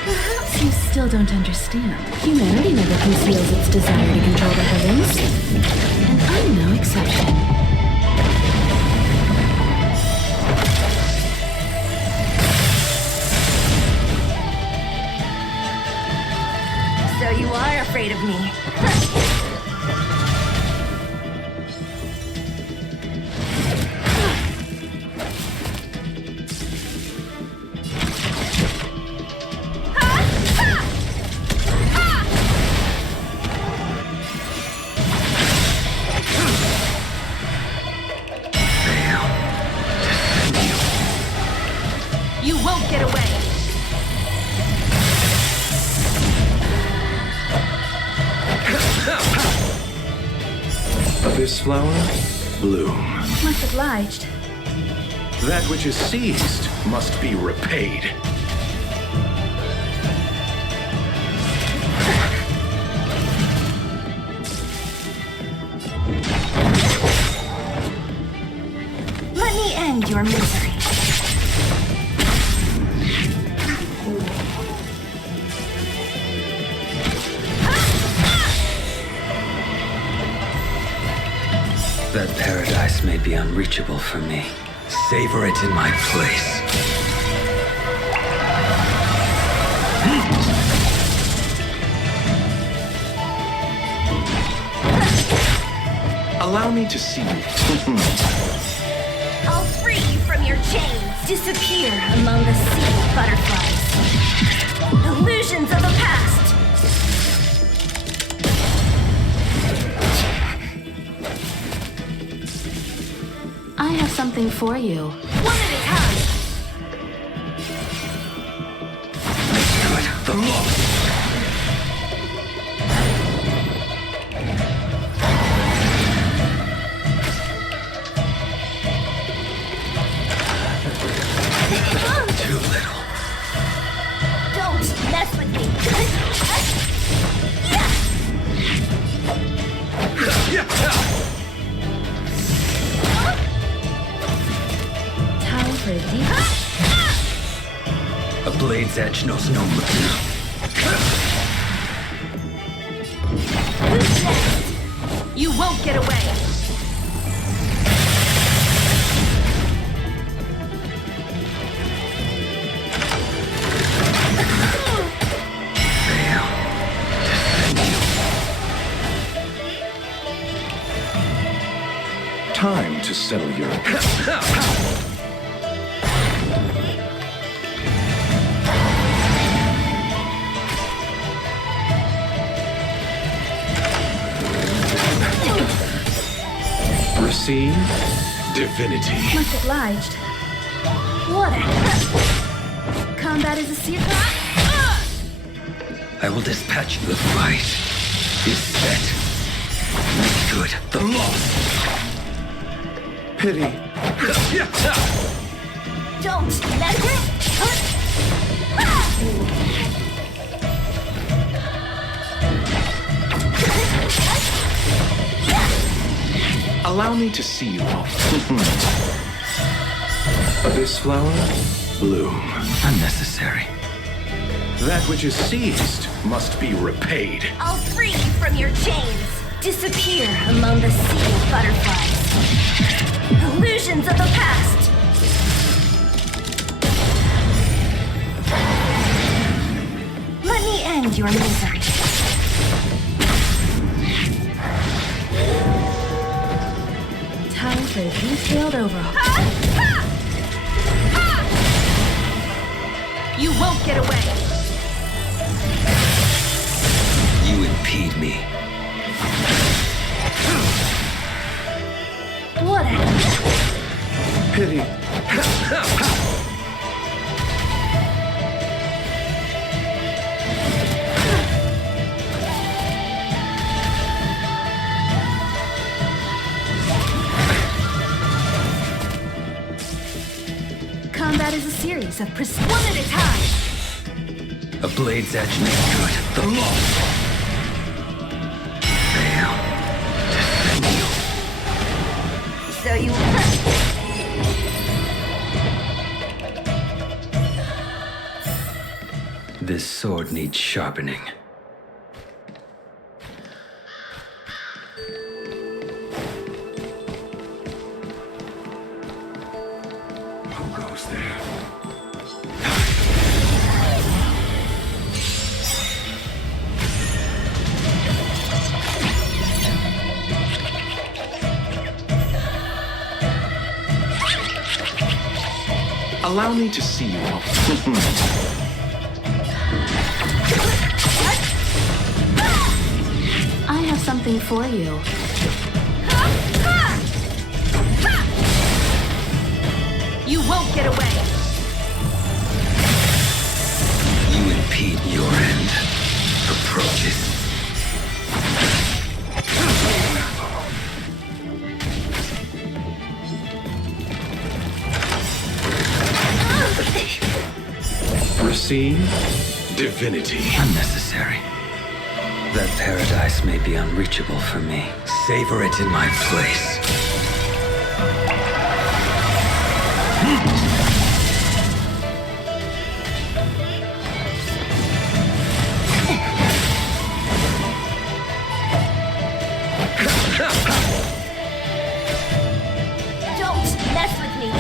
Perhaps you still don't understand. Humanity never conceals its desire to control the heavens. And I'm no exception. So you are afraid of me. You won't get away. Abyss flower, bloom. Much obliged. That which is seized must be repaid. Let me end your misery. That paradise may be unreachable for me. Savor it in my place. Allow me to see you. I'll free you from your chains. Disappear among the sea of butterflies. Illusions of the past. I have something for you. One at a time. Good the law. Too little. Don't mess with me. Time for a deep... A blade's edge knows no mercy. Who's next? You won't get away. Time to settle your... Receive divinity. Much obliged. What a... Combat is a secret. I will dispatch you. The fight is set. Make good the loss. Pity. Don't let Allow me to see you off. Abyss flower, bloom. Unnecessary. That which is seized must be repaid. I'll free you from your chains. Disappear among the sea of butterflies. Illusions of the past. Let me end your misery. Time for a detailed overhaul. You won't get away. You impede me. What a... Pity. Combat is a series of one at a time. A blade's edge makes good. The law. Fail. Defend you. So you... This sword needs sharpening. Who goes there? Allow me to see you off. I have something for you. You won't get away. You impede your end. Approaches. Receive divinity. Unnecessary. That paradise may be unreachable for me. Savor it in my place. Don't mess with me.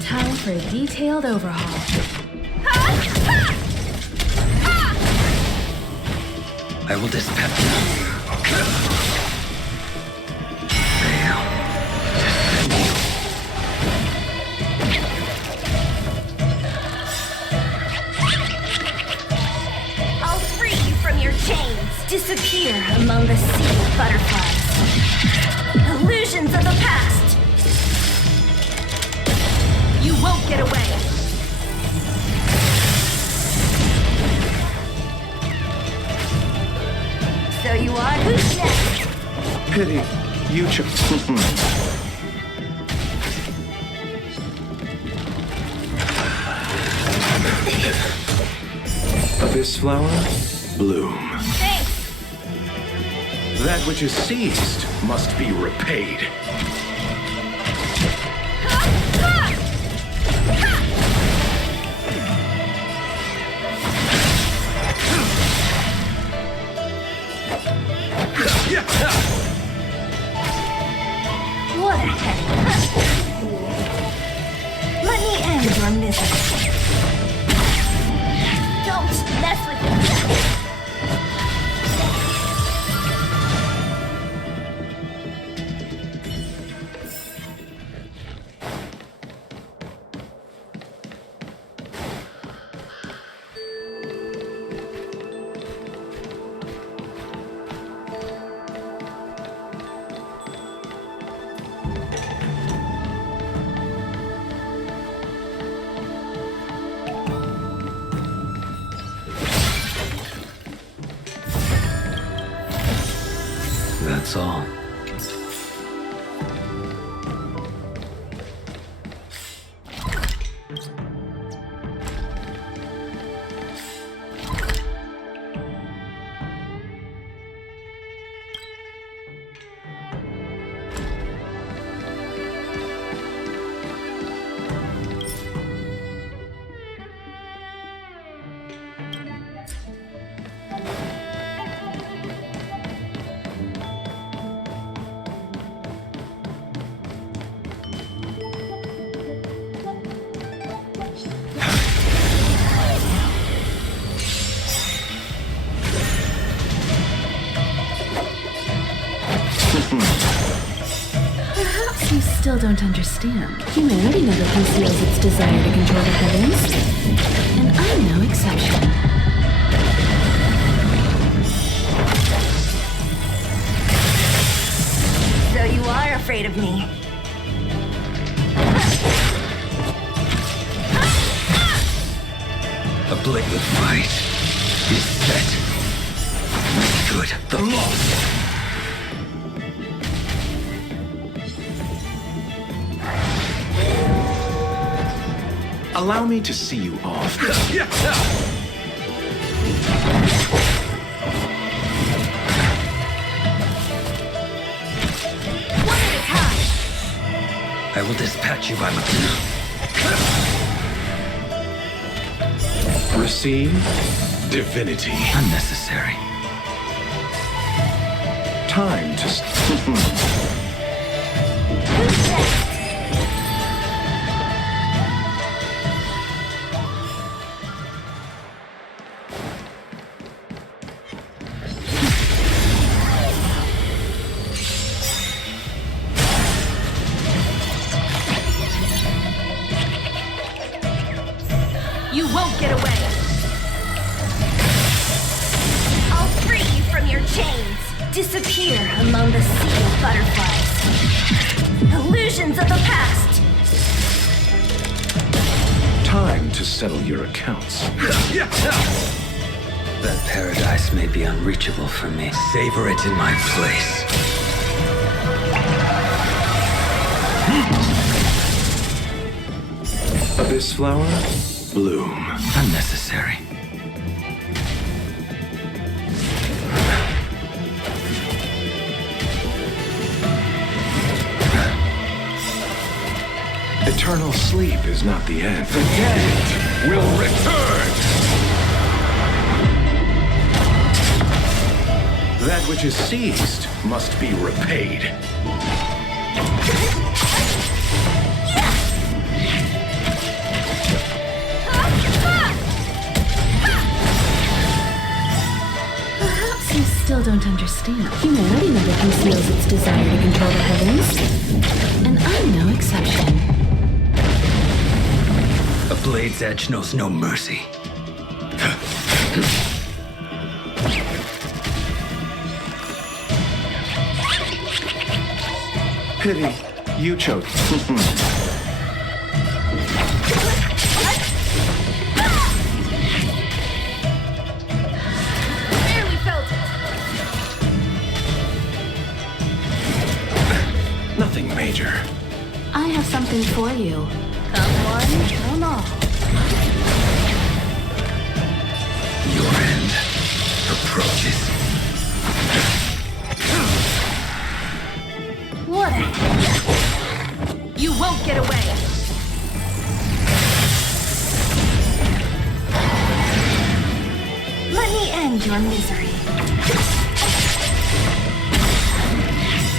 Time for a detailed overhaul. I will dispel you. Fail. Defend you. I'll free you from your chains. Disappear among the sea of butterflies. Illusions of the past. You won't get away. So you are who's next? Pity. You chose. Abyss flower, bloom. Thanks. That which is seized must be repaid. What a headache. Let me end your misery. Don't mess with me. That's all. Perhaps you still don't understand. Humanity never conceals its desire to control the heavens. And I'm no exception. So you are afraid of me. A blade of fight is set. Good, the loss. Allow me to see you off. One at a time. I will dispatch you by my... Receive divinity. Unnecessary. Time to... Who's next? You won't get away. I'll free you from your chains. Disappear among the sea of butterflies. Illusions of the past. Time to settle your accounts. That paradise may be unreachable for me. Savor it in my place. Abyss flower, bloom. Unnecessary. Eternal sleep is not the end. The dead Will return! That which is seized must be repaid. Perhaps you still don't understand. Humanity never conceals its desire to control the heavens. And I'm no exception. A blade's edge knows no mercy. Pity, you chose. Barely felt it. Nothing major. I have something for you. Come one, come all. Your end approaches. What a... You won't get away. Let me end your misery.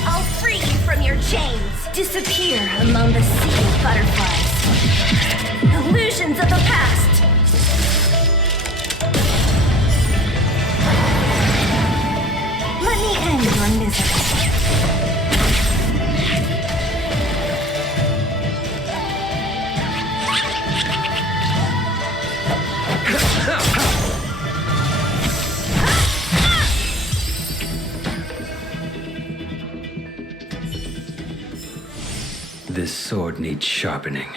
I'll free you from your chains. Disappear among the sea of butterflies. Illusions of the past. Let me end your misery. This sword needs sharpening.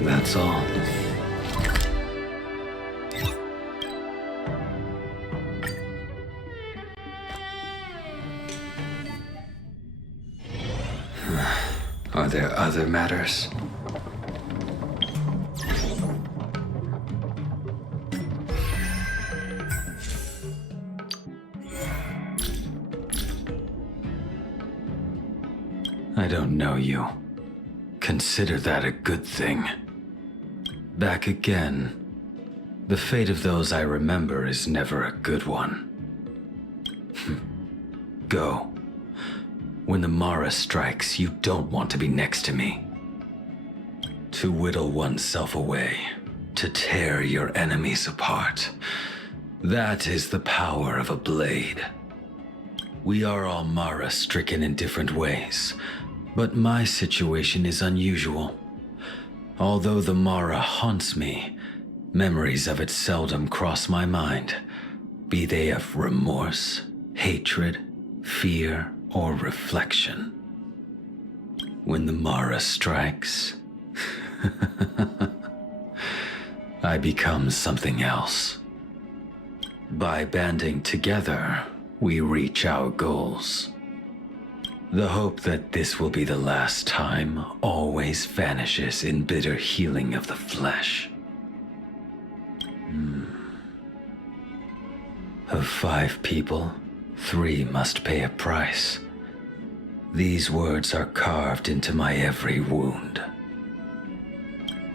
That's all. Are there other matters? I don't know you. Consider that a good thing. Back again. The fate of those I remember is never a good one. Go. When the Mara strikes, you don't want to be next to me. To whittle oneself away, to tear your enemies apart. That is the power of a blade. We are all Mara stricken in different ways, but my situation is unusual. Although the Mara haunts me, memories of it seldom cross my mind, be they of remorse, hatred, fear, or reflection. When the Mara strikes, I become something else. By banding together, we reach our goals. The hope that this will be the last time always vanishes in bitter healing of the flesh. Of 5 people, 3 must pay a price. These words are carved into my every wound.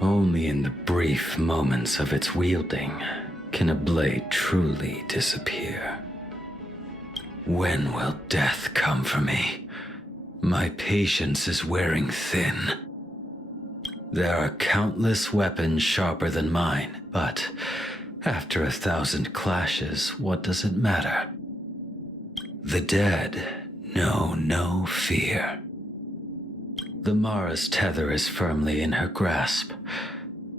Only in the brief moments of its wielding can a blade truly disappear. When will death come for me? My patience is wearing thin. There are countless weapons sharper than mine, but after 1,000 clashes, what does it matter? The dead know no fear. The Mara's tether is firmly in her grasp.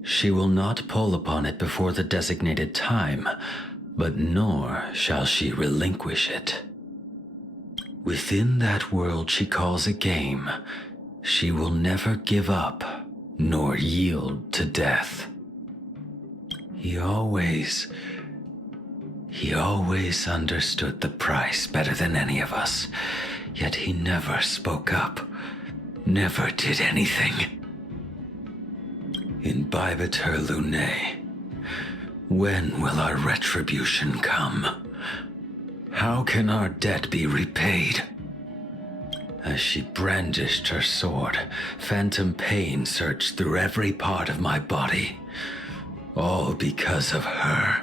She will not pull upon it before the designated time, but nor shall she relinquish it. Within that world she calls a game, she will never give up nor yield to death. He always understood the price better than any of us, yet he never spoke up, never did anything. Imbibitor Lunae, when will our retribution come? How can our debt be repaid? As she brandished her sword, phantom pain surged through every part of my body, all because of her.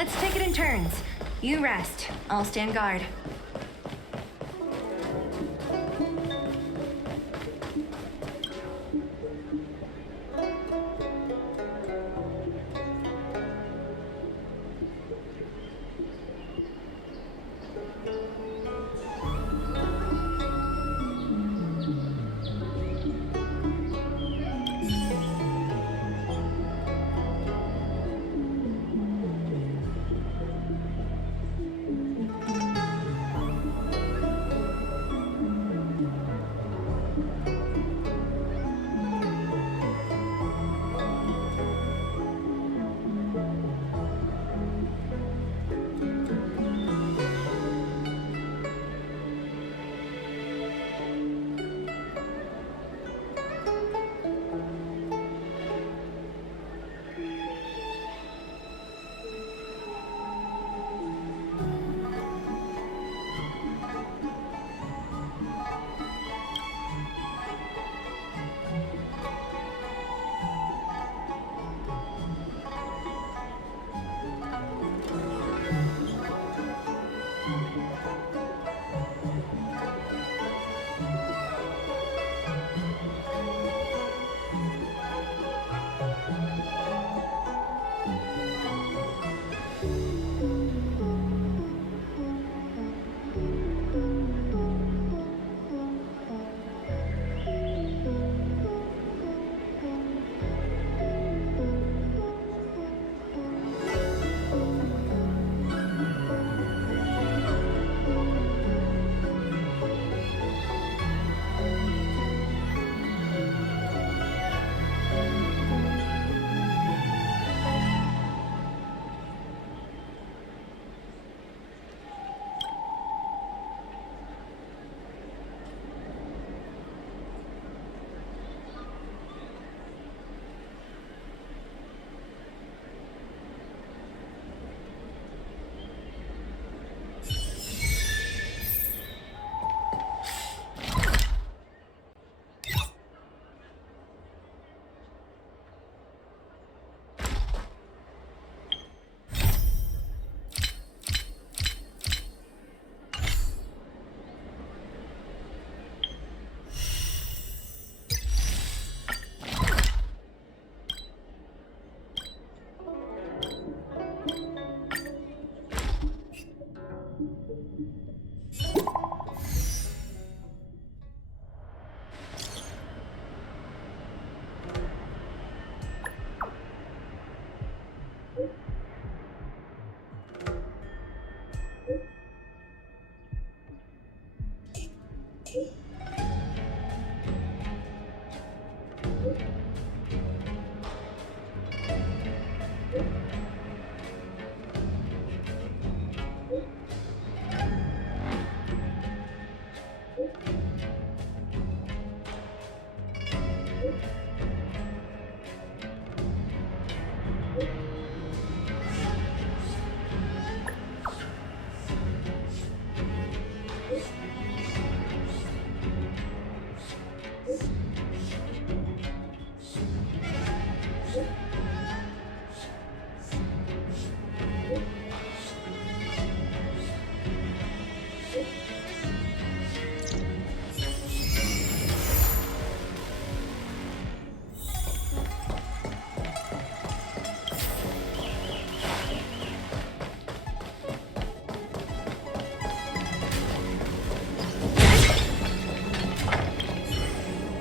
Let's take it in turns. You rest. I'll stand guard.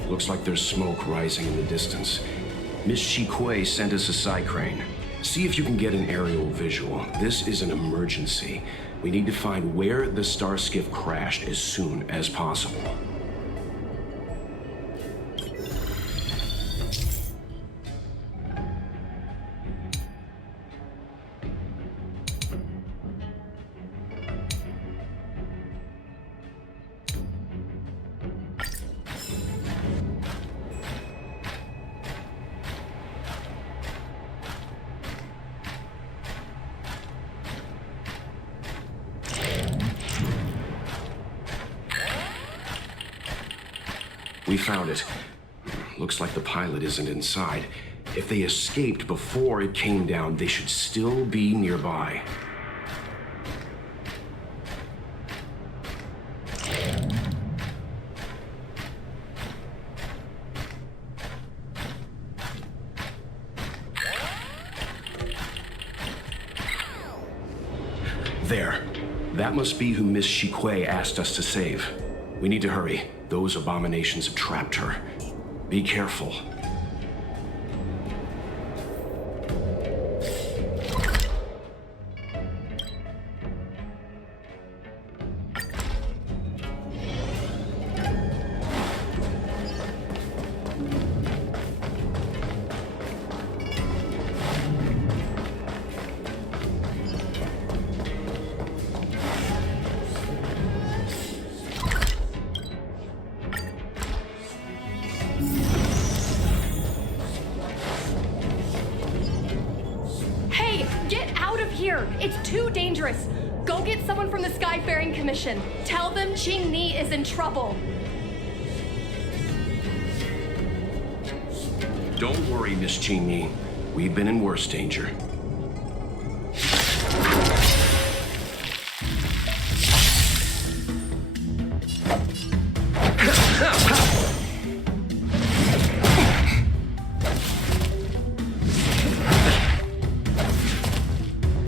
Looks like there's smoke rising in the distance. Miss Shikui sent us a side crane. See if you can get an aerial visual. This is an emergency. We need to find where the star skiff crashed as soon as possible. We found it. Looks like the pilot isn't inside. If they escaped before it came down, they should still be nearby. There. That must be who Miss Shikui asked us to save. We need to hurry. Those abominations have trapped her. Be careful. It's too dangerous. Go get someone from the Skyfaring Commission. Tell them Ching Ni is in trouble. Don't worry, Miss Ching Ni. We've been in worse danger.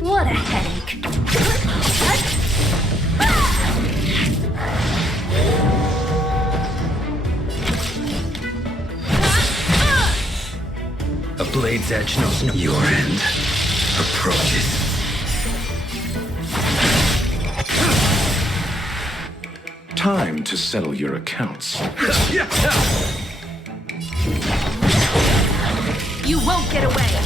What a headache. A blade's edge knows no your end approaches. Time to settle your accounts. You won't get away.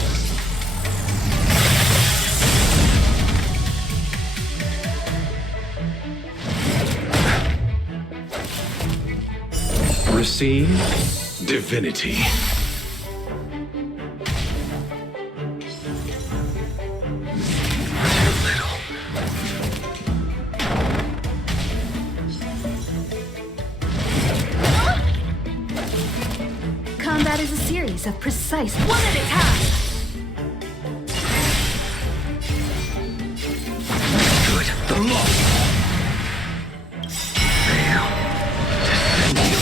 Receive divinity. Combat is a series of precise One at a time. Good. The law. Fail. Defend you.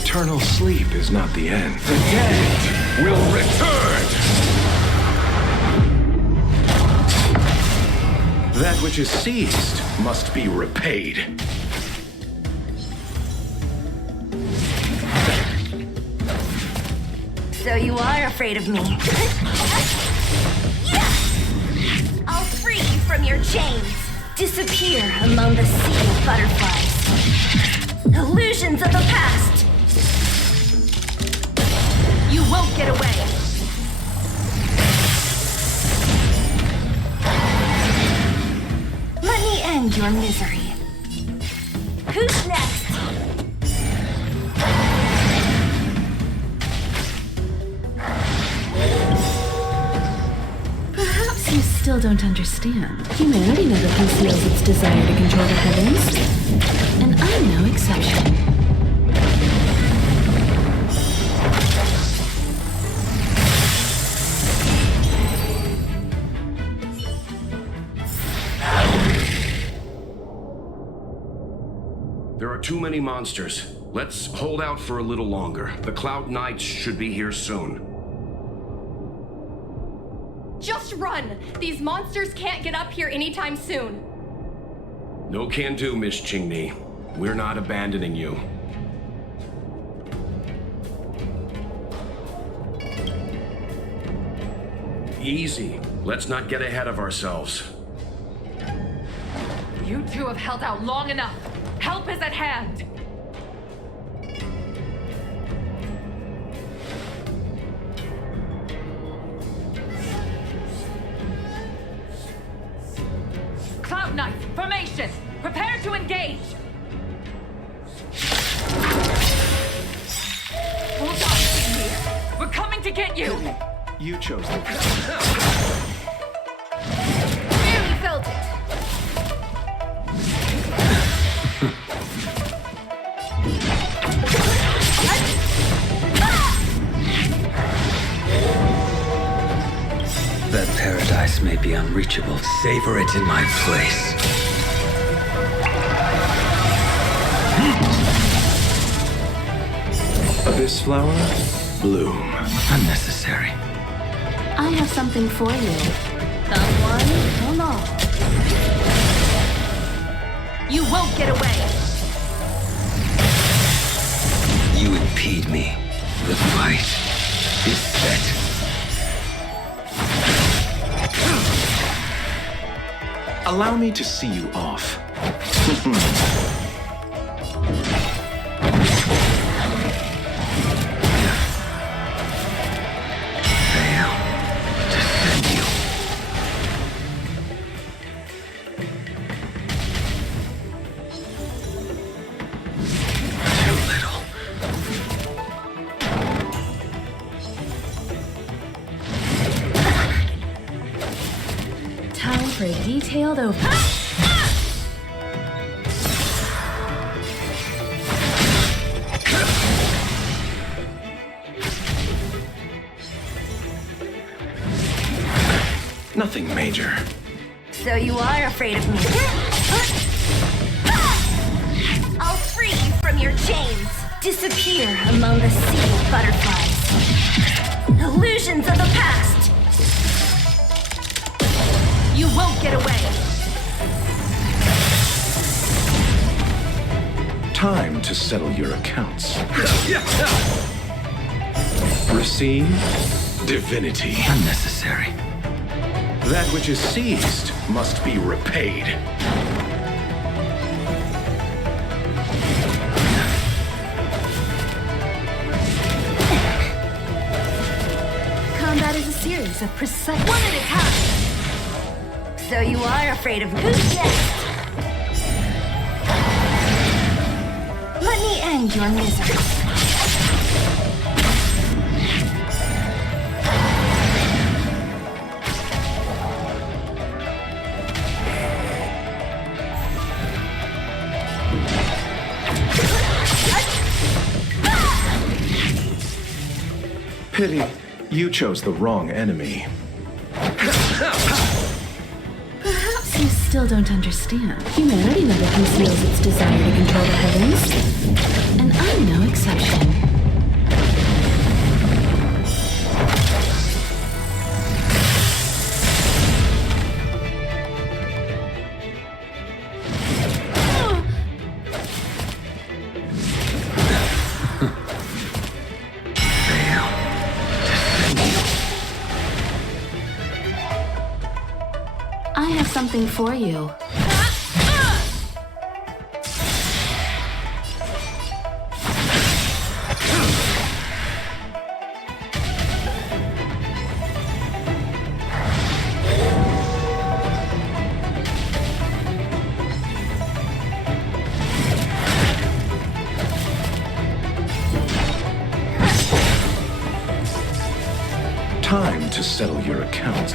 Eternal sleep is not the end. The dead Will return! That which is seized must be repaid. So you are afraid of me. I'll free you from your chains. Disappear among the sea of butterflies. Illusions of the past. You won't get away. Let me end your misery. Who's next? Perhaps you still don't understand. Humanity never conceals its desire to control the heavens. And I'm no exception. There are too many monsters. Let's hold out for a little longer. The Cloud Knights should be here soon. Just run! These monsters can't get up here anytime soon. No can do, Miss Ching Ni. We're not abandoning you. Easy. Let's not get ahead of ourselves. You two have held out long enough. Help is at hand. Cloud Knights, formation! Prepare to engage! Hold on, Ching-Ni. We're coming to get you! You chose the Really felt it! paradise may be unreachable, savor it in my place. Abyss flower, bloom. Unnecessary. I have something for you. Someone, hold on. You won't get away. You impede me. The fight is set. Allow me to see you off. Fail to send you. Too little. Time for a detailed opening. Nothing major. So you are afraid of me. I'll free you from your chains. Disappear among the sea of butterflies. Illusions of the past. You won't get away. Time to settle your accounts. Receive divinity. Unnecessary. That which is seized must be repaid. Combat is a series of precise. One at a time. So you are afraid of me. Who's next? Let me end your misery. Pity, you chose the wrong enemy. Perhaps you still don't understand. Humanity never conceals its desire to control the heavens. And I'm no exception. I have something for you. Time to settle your accounts.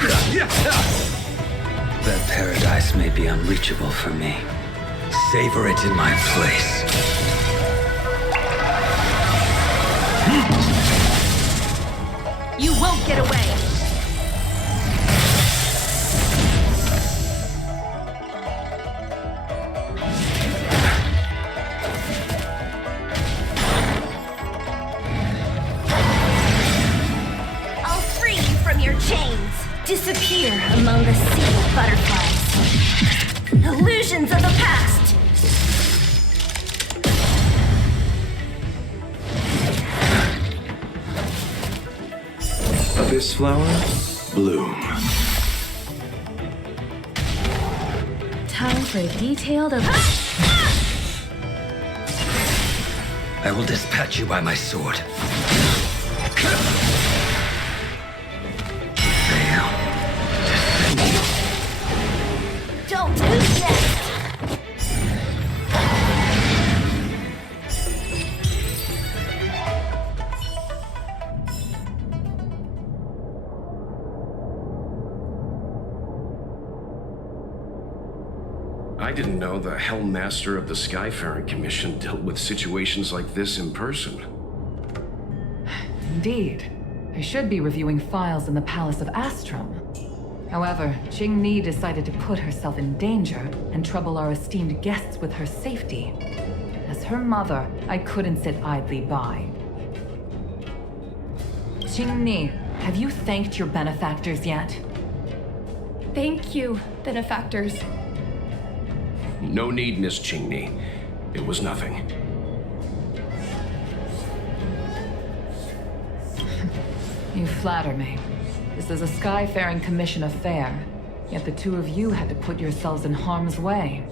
That paradise may be unreachable for me. Savor it in my place. You won't get away. I'll free you from your chains. Disappear among the sea of butterflies. Illusions of the past. Abyss flower, bloom. Time for a detailed opening. I will dispatch you by my sword. Fail to send you. Don't lose next. I didn't know the Hellmaster of the Skyfaring Commission dealt with situations like this in person. Indeed. I should be reviewing files in the Palace of Astrum. However, Qing-Ni decided to put herself in danger and trouble our esteemed guests with her safety. As her mother, I couldn't sit idly by. Qing-Ni, have you thanked your benefactors yet? Thank you, benefactors. No need, Miss Qing-Ni. It was nothing. You flatter me. This is a Skyfaring Commission affair, yet the two of you had to put yourselves in harm's way.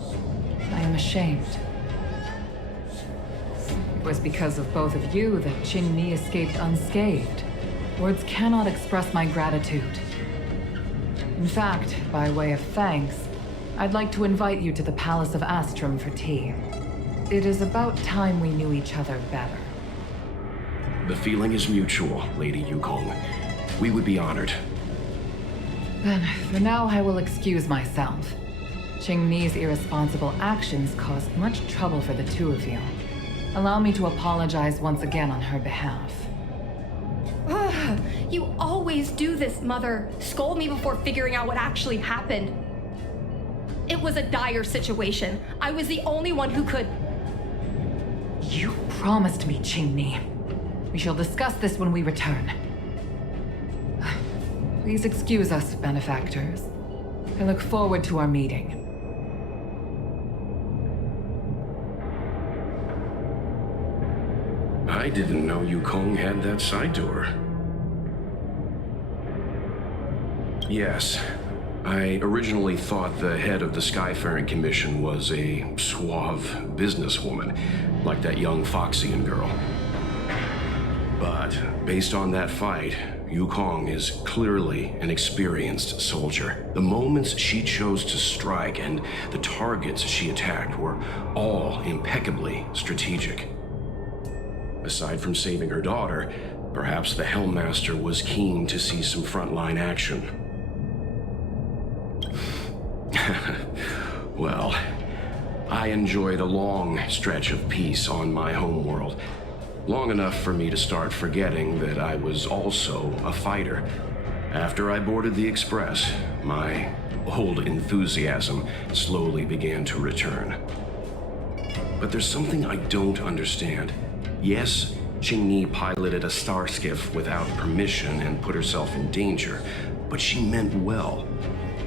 I am ashamed. It was because of both of you that Qing-Ni escaped unscathed. Words cannot express my gratitude. In fact, by way of thanks, I'd like to invite you to the Palace of Astrum for tea. It is about time we knew each other better. The feeling is mutual, Lady Yukong. We would be honored. Then, for now, I will excuse myself. Qing-Ni's irresponsible actions caused much trouble for the two of you. Allow me to apologize once again on her behalf. Ugh, you always do this, Mother. Scold me before figuring out what actually happened. It was a dire situation. I was the only one who could... You promised me, Qing-Ni. We shall discuss this when we return. Please excuse us, benefactors. I look forward to our meeting. I didn't know Yukong had that side to her. Yes. I originally thought the head of the Skyfaring Commission was a suave businesswoman, like that young Foxian girl. But based on that fight, Yukong is clearly an experienced soldier. The moments she chose to strike and the targets she attacked were all impeccably strategic. Aside from saving her daughter, perhaps the Hellmaster was keen to see some frontline action. Well, I enjoyed a long stretch of peace on my homeworld. Long enough for me to start forgetting that I was also a fighter. After I boarded the Express, my old enthusiasm slowly began to return. But there's something I don't understand. Yes, Qing-Ni piloted a starskiff without permission and put herself in danger, but she meant well.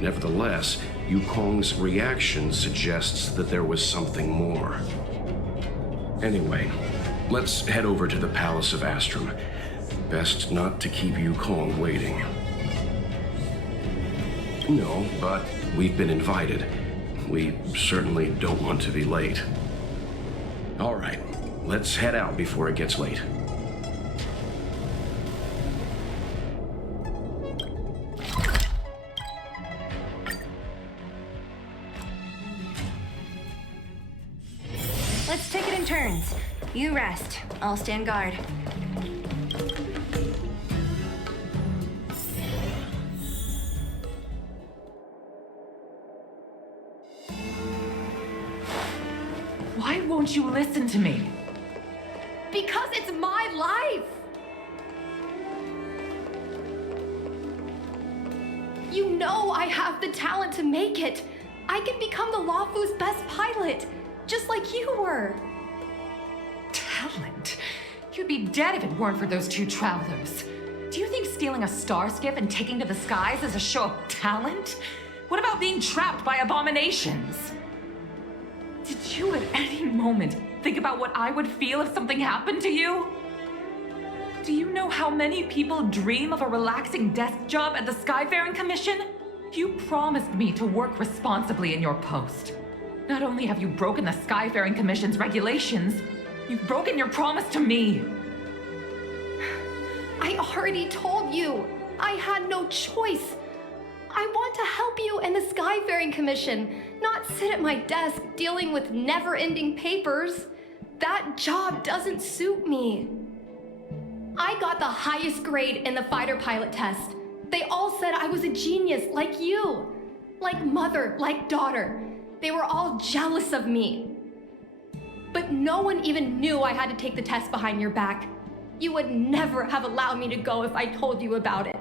Nevertheless, Yukong's reaction suggests that there was something more. Anyway, let's head over to the Palace of Astrum. Best not to keep Yukong waiting. No, but we've been invited. We certainly don't want to be late. All right, let's head out before it gets late. Let's take it in turns. You rest. I'll stand guard. Why won't you listen to me? Because it's my life! You know I have the talent to make it. I can become the Luofu's best pilot, just like you were. Talent? You'd be dead if it weren't for those two travelers. Do you think stealing a star skiff and taking to the skies is a show of talent? What about being trapped by abominations? Did you at any moment think about what I would feel if something happened to you? Do you know how many people dream of a relaxing desk job at the Skyfaring Commission? You promised me to work responsibly in your post. Not only have you broken the Skyfaring Commission's regulations, you've broken your promise to me. I already told you. I had no choice. I want to help you and the Skyfaring Commission, not sit at my desk dealing with never-ending papers. That job doesn't suit me. I got the highest grade in the fighter pilot test. They all said I was a genius, like you. Like mother, like daughter. They were all jealous of me. But no one even knew I had to take the test behind your back. You would never have allowed me to go if I told you about it.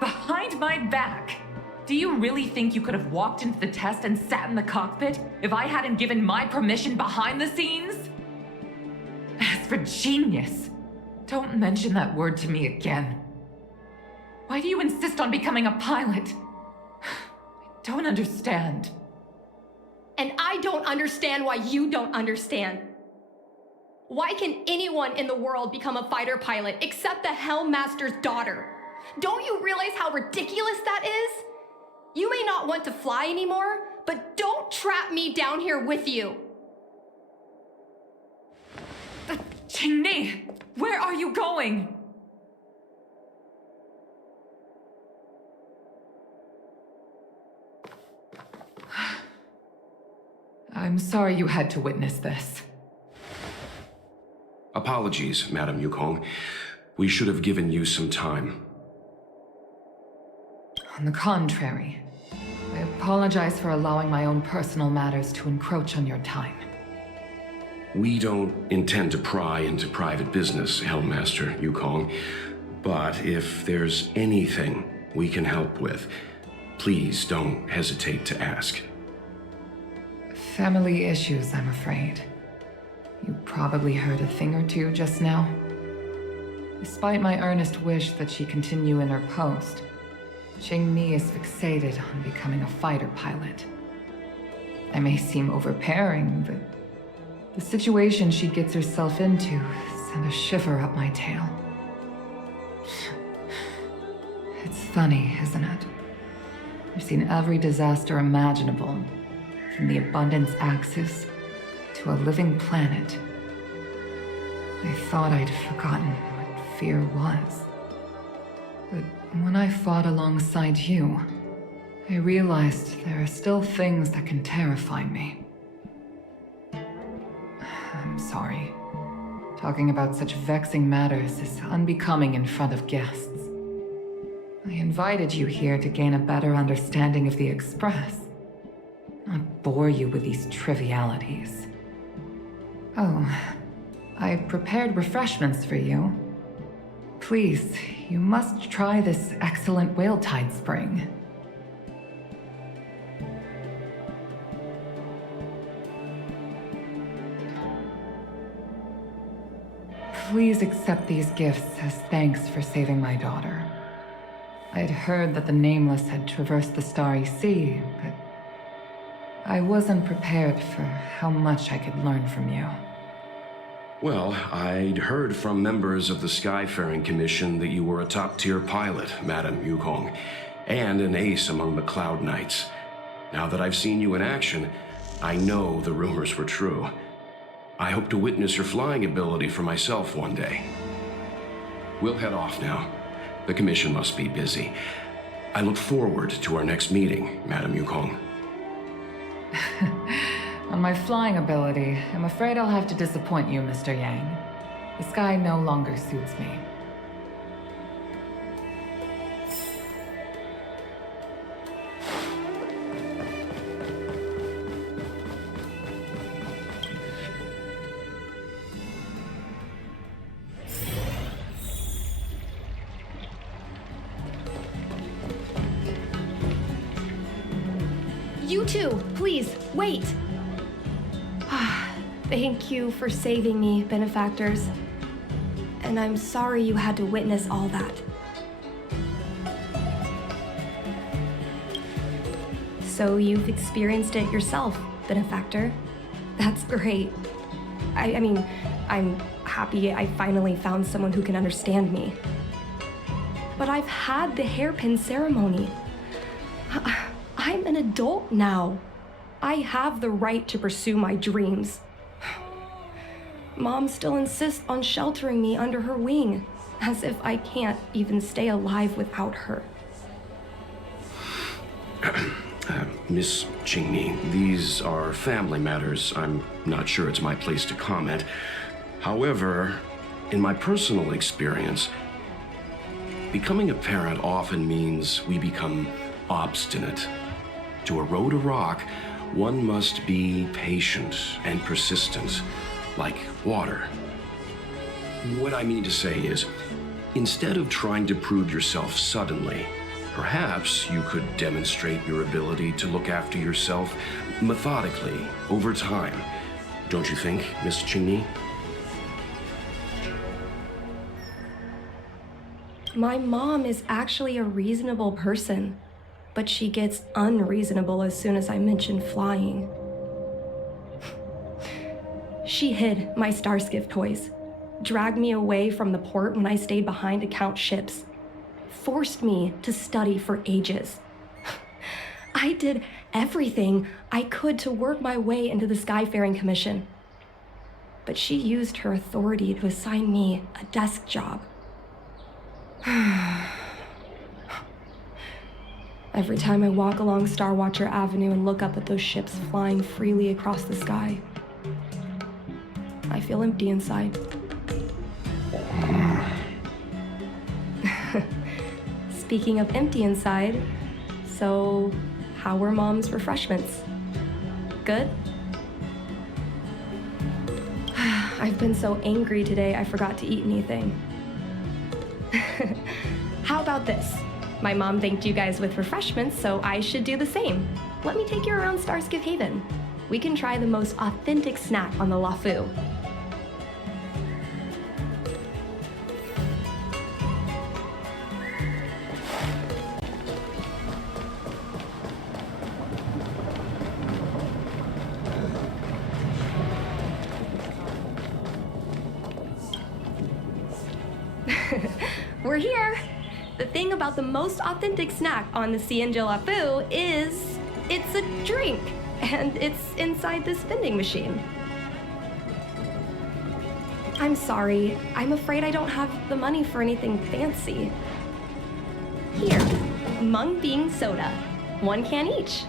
Behind Behind my back? Do you really think you could have walked into the test and sat in the cockpit if I hadn't given my permission behind the scenes? As for genius, don't mention that word to me again. Why do you insist on becoming a pilot? I don't understand. And I don't understand why you don't understand. Why can anyone in the world become a fighter pilot except the Hellmaster's daughter? Don't you realize how ridiculous that is? You may not want to fly anymore, but don't trap me down here with you. Qingni, where are you going? I'm sorry you had to witness this. Apologies, Madam Yukong. We should have given you some time. On the contrary, I apologize for allowing my own personal matters to encroach on your time. We don't intend to pry into private business, Hellmaster Yukong. But if there's anything we can help with, please don't hesitate to ask. Family issues, I'm afraid. You probably heard a thing or two just now. Despite my earnest wish that she continue in her post, Qingni is fixated on becoming a fighter pilot. I may seem overbearing, but the situation she gets herself into sent a shiver up my tail. It's funny, isn't it? I've seen every disaster imaginable, from the abundance axis to a living planet. I thought I'd forgotten what fear was. But when I fought alongside you, I realized there are still things that can terrify me. I'm sorry. Talking about such vexing matters is unbecoming in front of guests. I invited you here to gain a better understanding of the Express, not bore you with these trivialities. Oh, I prepared refreshments for you. Please, you must try this excellent whale tide spring. Please accept these gifts as thanks for saving my daughter. I'd heard that the Nameless had traversed the Starry Sea, but I wasn't prepared for how much I could learn from you. Well, I'd heard from members of the Skyfaring Commission that you were a top-tier pilot, Madam Yukong, and an ace among the Cloud Knights. Now that I've seen you in action, I know the rumors were true. I hope to witness your flying ability for myself one day. We'll head off now. The Commission must be busy. I look forward to our next meeting, Madam Yukong. On my flying ability, I'm afraid I'll have to disappoint you, Mr. Yang. The sky no longer suits me. You too, please, wait. Thank you for saving me, benefactors. And I'm sorry you had to witness all that. So you've experienced it yourself, benefactor. That's great. I mean, I'm happy I finally found someone who can understand me. But I've had the hairpin ceremony. I'm an adult now. I have the right to pursue my dreams. Mom still insists on sheltering me under her wing, as if I can't even stay alive without her. Miss Qingni, these are family matters. I'm not sure it's my place to comment. However, in my personal experience, becoming a parent often means we become obstinate. To erode a rock, one must be patient and persistent, like water. What I mean to say is, instead of trying to prove yourself suddenly, Perhaps you could demonstrate your ability to look after yourself methodically over time. Don't you think, Miss Qingmi? My mom is actually a reasonable person, but she gets unreasonable as soon as I mention flying. She hid my Starskiff toys, dragged me away from the port when I stayed behind to count ships, forced me to study for ages. I did everything I could to work my way into the Skyfaring Commission. But she used her authority to assign me a desk job. Every time I walk along Star Watcher Avenue and look up at those ships flying freely across the sky, I feel empty inside. Speaking of empty inside, so how were Mom's refreshments? Good? I've been so angry today I forgot to eat anything. How about this? My mom thanked you guys with refreshments, so I should do the same. Let me take you around Starskiff Haven. We can try the most authentic snack on the LaFu. We're here. The thing about the most authentic snack on the CNJ LaFu is it's a drink, and it's inside this vending machine. I'm sorry. I'm afraid I don't have the money for anything fancy. Here, Mung Bean Soda. 1 can each.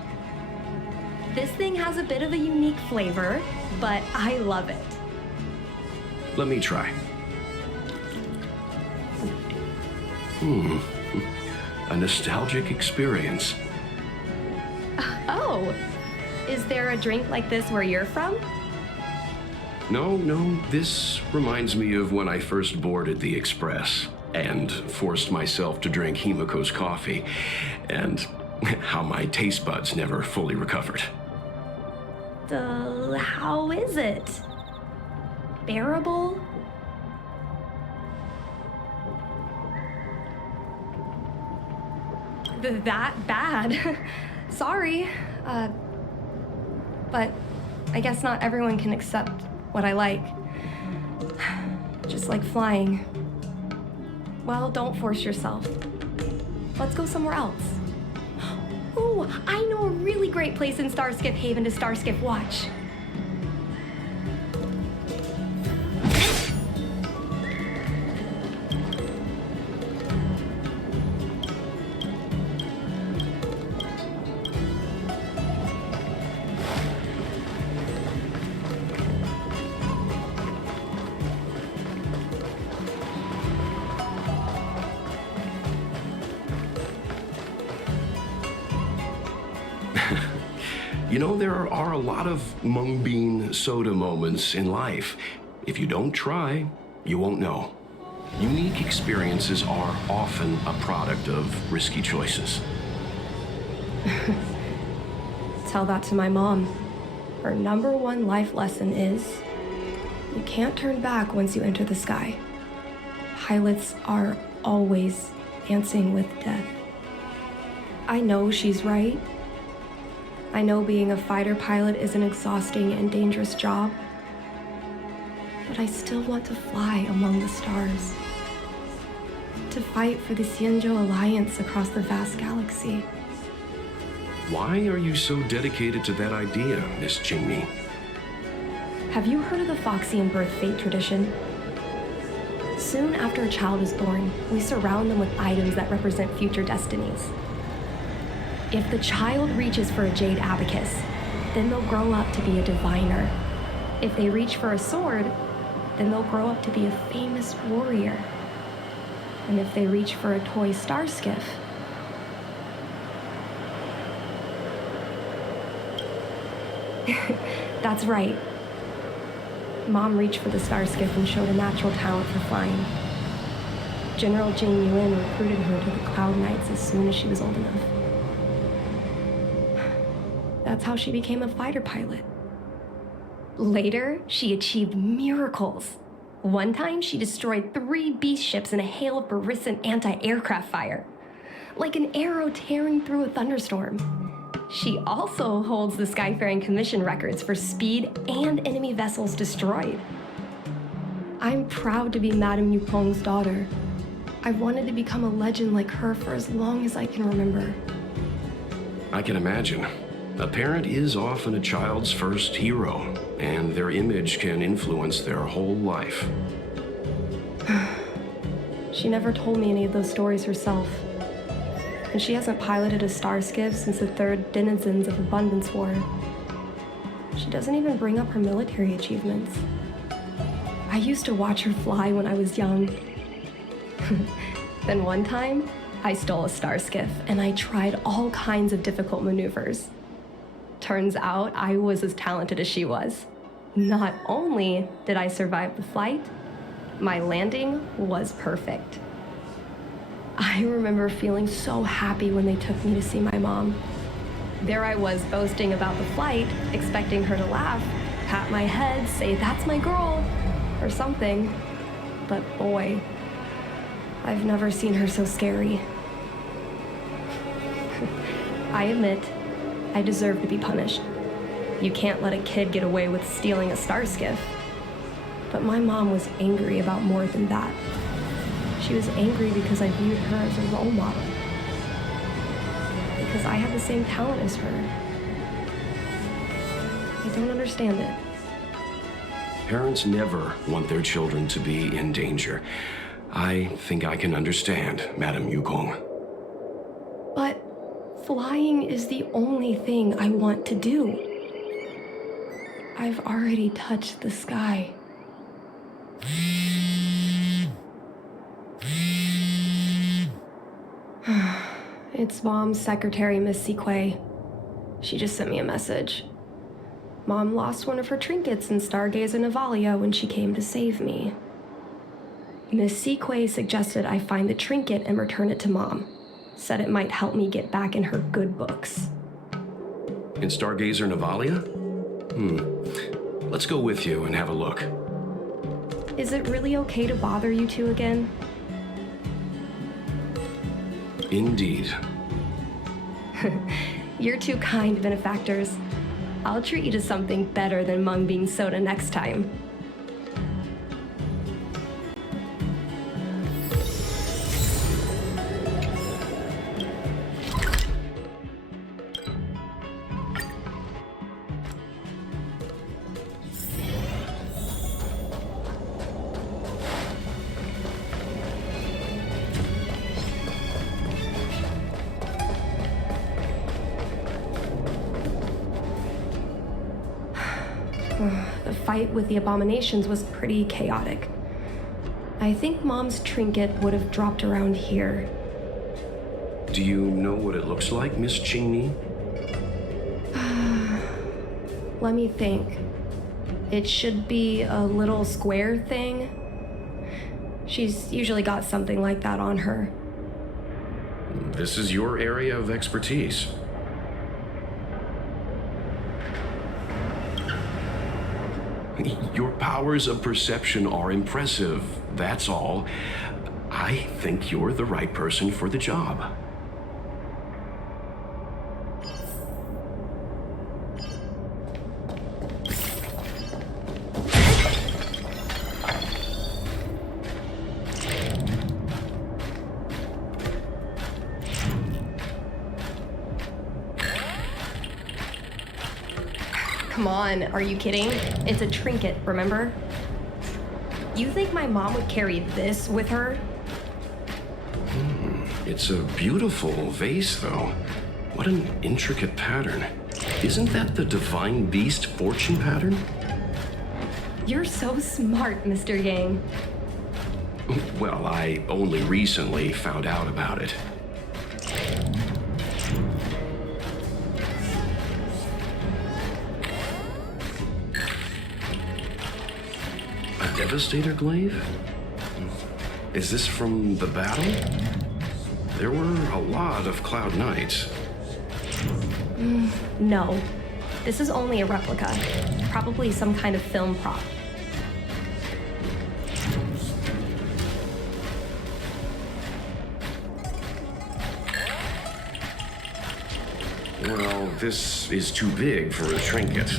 This thing has a bit of a unique flavor, but I love it. Let me try. A nostalgic experience. Oh, is there a drink like this where you're from? No, this reminds me of when I first boarded the Express and forced myself to drink Himiko's coffee, and how my taste buds never fully recovered. How is it? Bearable? That bad? Sorry. But I guess not everyone can accept what I like. Just like flying. Well, don't force yourself. Let's go somewhere else. Ooh, I know a really great place in Starskiff Haven to Starskiff watch. You know, there are a lot of mung bean soda moments in life. If you don't try, you won't know. Unique experiences are often a product of risky choices. Tell that to my mom. Her #1 life lesson is, you can't turn back once you enter the sky. Pilots are always dancing with death. I know she's right. I know being a fighter pilot is an exhausting and dangerous job, but I still want to fly among the stars. To fight for the Xianzhou Alliance across the vast galaxy. Why are you so dedicated to that idea, Miss Qingmi? Have you heard of the Foxian birth fate tradition? Soon after a child is born, we surround them with items that represent future destinies. If the child reaches for a jade abacus, then they'll grow up to be a diviner. If they reach for a sword, then they'll grow up to be a famous warrior. And if they reach for a toy starskiff, that's right. Mom reached for the starskiff and showed a natural talent for flying. General Jing Yuan recruited her to the Cloud Knights as soon as she was old enough. That's how she became a fighter pilot. Later, she achieved miracles. One time, she destroyed 3 beast ships in a hail of Barisan anti-aircraft fire, like an arrow tearing through a thunderstorm. She also holds the Skyfaring Commission records for speed and enemy vessels destroyed. I'm proud to be Madame Yukong's daughter. I've wanted to become a legend like her for as long as I can remember. I can imagine. A parent is often a child's first hero, and their image can influence their whole life. She never told me any of those stories herself. And she hasn't piloted a star skiff since the 3rd Denizens of Abundance War. She doesn't even bring up her military achievements. I used to watch her fly when I was young. Then one time, I stole a star skiff and I tried all kinds of difficult maneuvers. Turns out I was as talented as she was. Not only did I survive the flight, my landing was perfect. I remember feeling so happy when they took me to see my mom. There I was boasting about the flight, expecting her to laugh, pat my head, say, "That's my girl," or something. But boy, I've never seen her so scary. I admit, I deserve to be punished. You can't let a kid get away with stealing a star skiff. But my mom was angry about more than that. She was angry because I viewed her as a role model. Because I have the same talent as her. I don't understand it. Parents never want their children to be in danger. I think I can understand, Madame Yukong. But flying is the only thing I want to do. I've already touched the sky. It's Mom's secretary, Miss Sequay. She just sent me a message. Mom lost one of her trinkets in Stargazer Navalia when she came to save me. Miss Sequay suggested I find the trinket and return it to Mom. Said it might help me get back in her good books. In Stargazer Navalia? Let's go with you and have a look. Is it really okay to bother you two again? Indeed. You're two kind benefactors. I'll treat you to something better than mung bean soda next time. The fight with the abominations was pretty chaotic. I think Mom's trinket would have dropped around here. Do you know what it looks like, Miss Cheney? Let me think. It should be a little square thing. She's usually got something like that on her. This is your area of expertise. Your powers of perception are impressive, that's all. I think you're the right person for the job. Come on, are you kidding? It's a trinket, remember? You think my mom would carry this with her? It's a beautiful vase, though. What an intricate pattern. Isn't that the Divine Beast fortune pattern? You're so smart, Mr. Yang. Well, I only recently found out about it. A Devastator glaive? Is this from the battle? There were a lot of Cloud Knights. No. This is only a replica. Probably some kind of film prop. Well, this is too big for a trinket.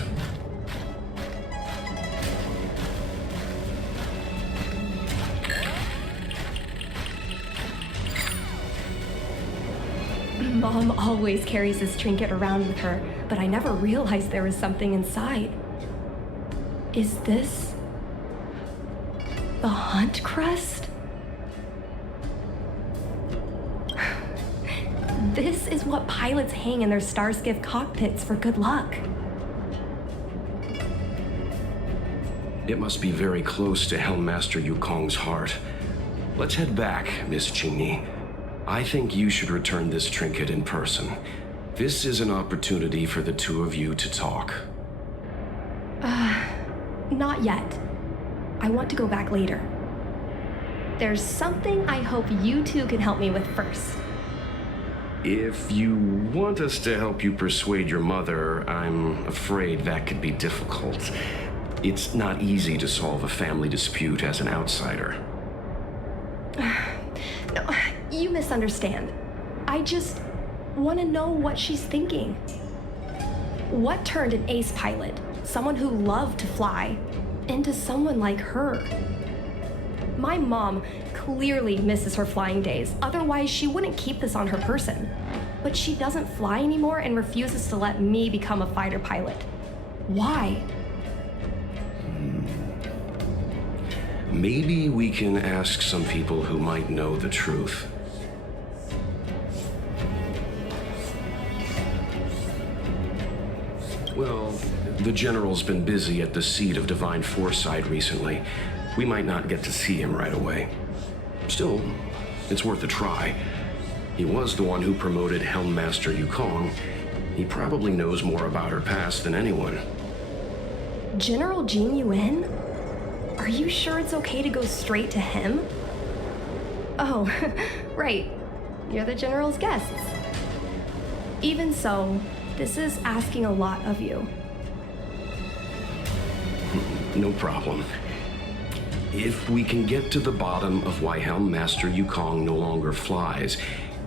Mom always carries this trinket around with her, but I never realized there was something inside. Is this the Hunt Crest? This is what pilots hang in their Starskiff cockpits for good luck. It must be very close to Helmmaster Yukong's heart. Let's head back, Miss Cheney. I think you should return this trinket in person. This is an opportunity for the two of you to talk. Not yet. I want to go back later. There's something I hope you two can help me with first. If you want us to help you persuade your mother, I'm afraid that could be difficult. It's not easy to solve a family dispute as an outsider. No, you misunderstand. I just want to know what she's thinking. What turned an ace pilot, someone who loved to fly, into someone like her? My mom clearly misses her flying days, otherwise she wouldn't keep this on her person. But she doesn't fly anymore and refuses to let me become a fighter pilot. Why? Maybe we can ask some people who might know the truth. Well, the General's been busy at the seat of Divine Foresight recently. We might not get to see him right away. Still, it's worth a try. He was the one who promoted Helmmaster Yukong. He probably knows more about her past than anyone. General Jin Yuan? Are you sure it's okay to go straight to him? Oh, right. You're the General's guests. Even so, this is asking a lot of you. No problem. If we can get to the bottom of why Helmmaster Yukong no longer flies,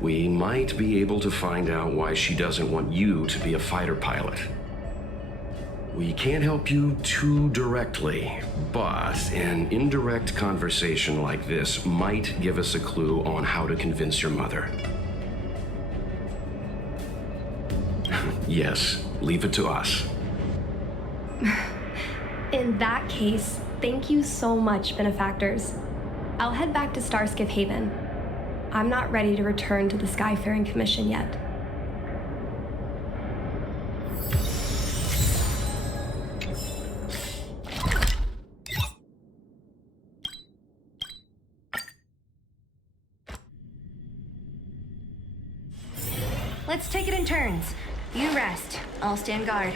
we might be able to find out why she doesn't want you to be a fighter pilot. We can't help you too directly, but an indirect conversation like this might give us a clue on how to convince your mother. Yes, leave it to us. In that case, thank you so much, benefactors. I'll head back to Starskiff Haven. I'm not ready to return to the Skyfaring Commission yet. Let's take it in turns. You rest. I'll stand guard.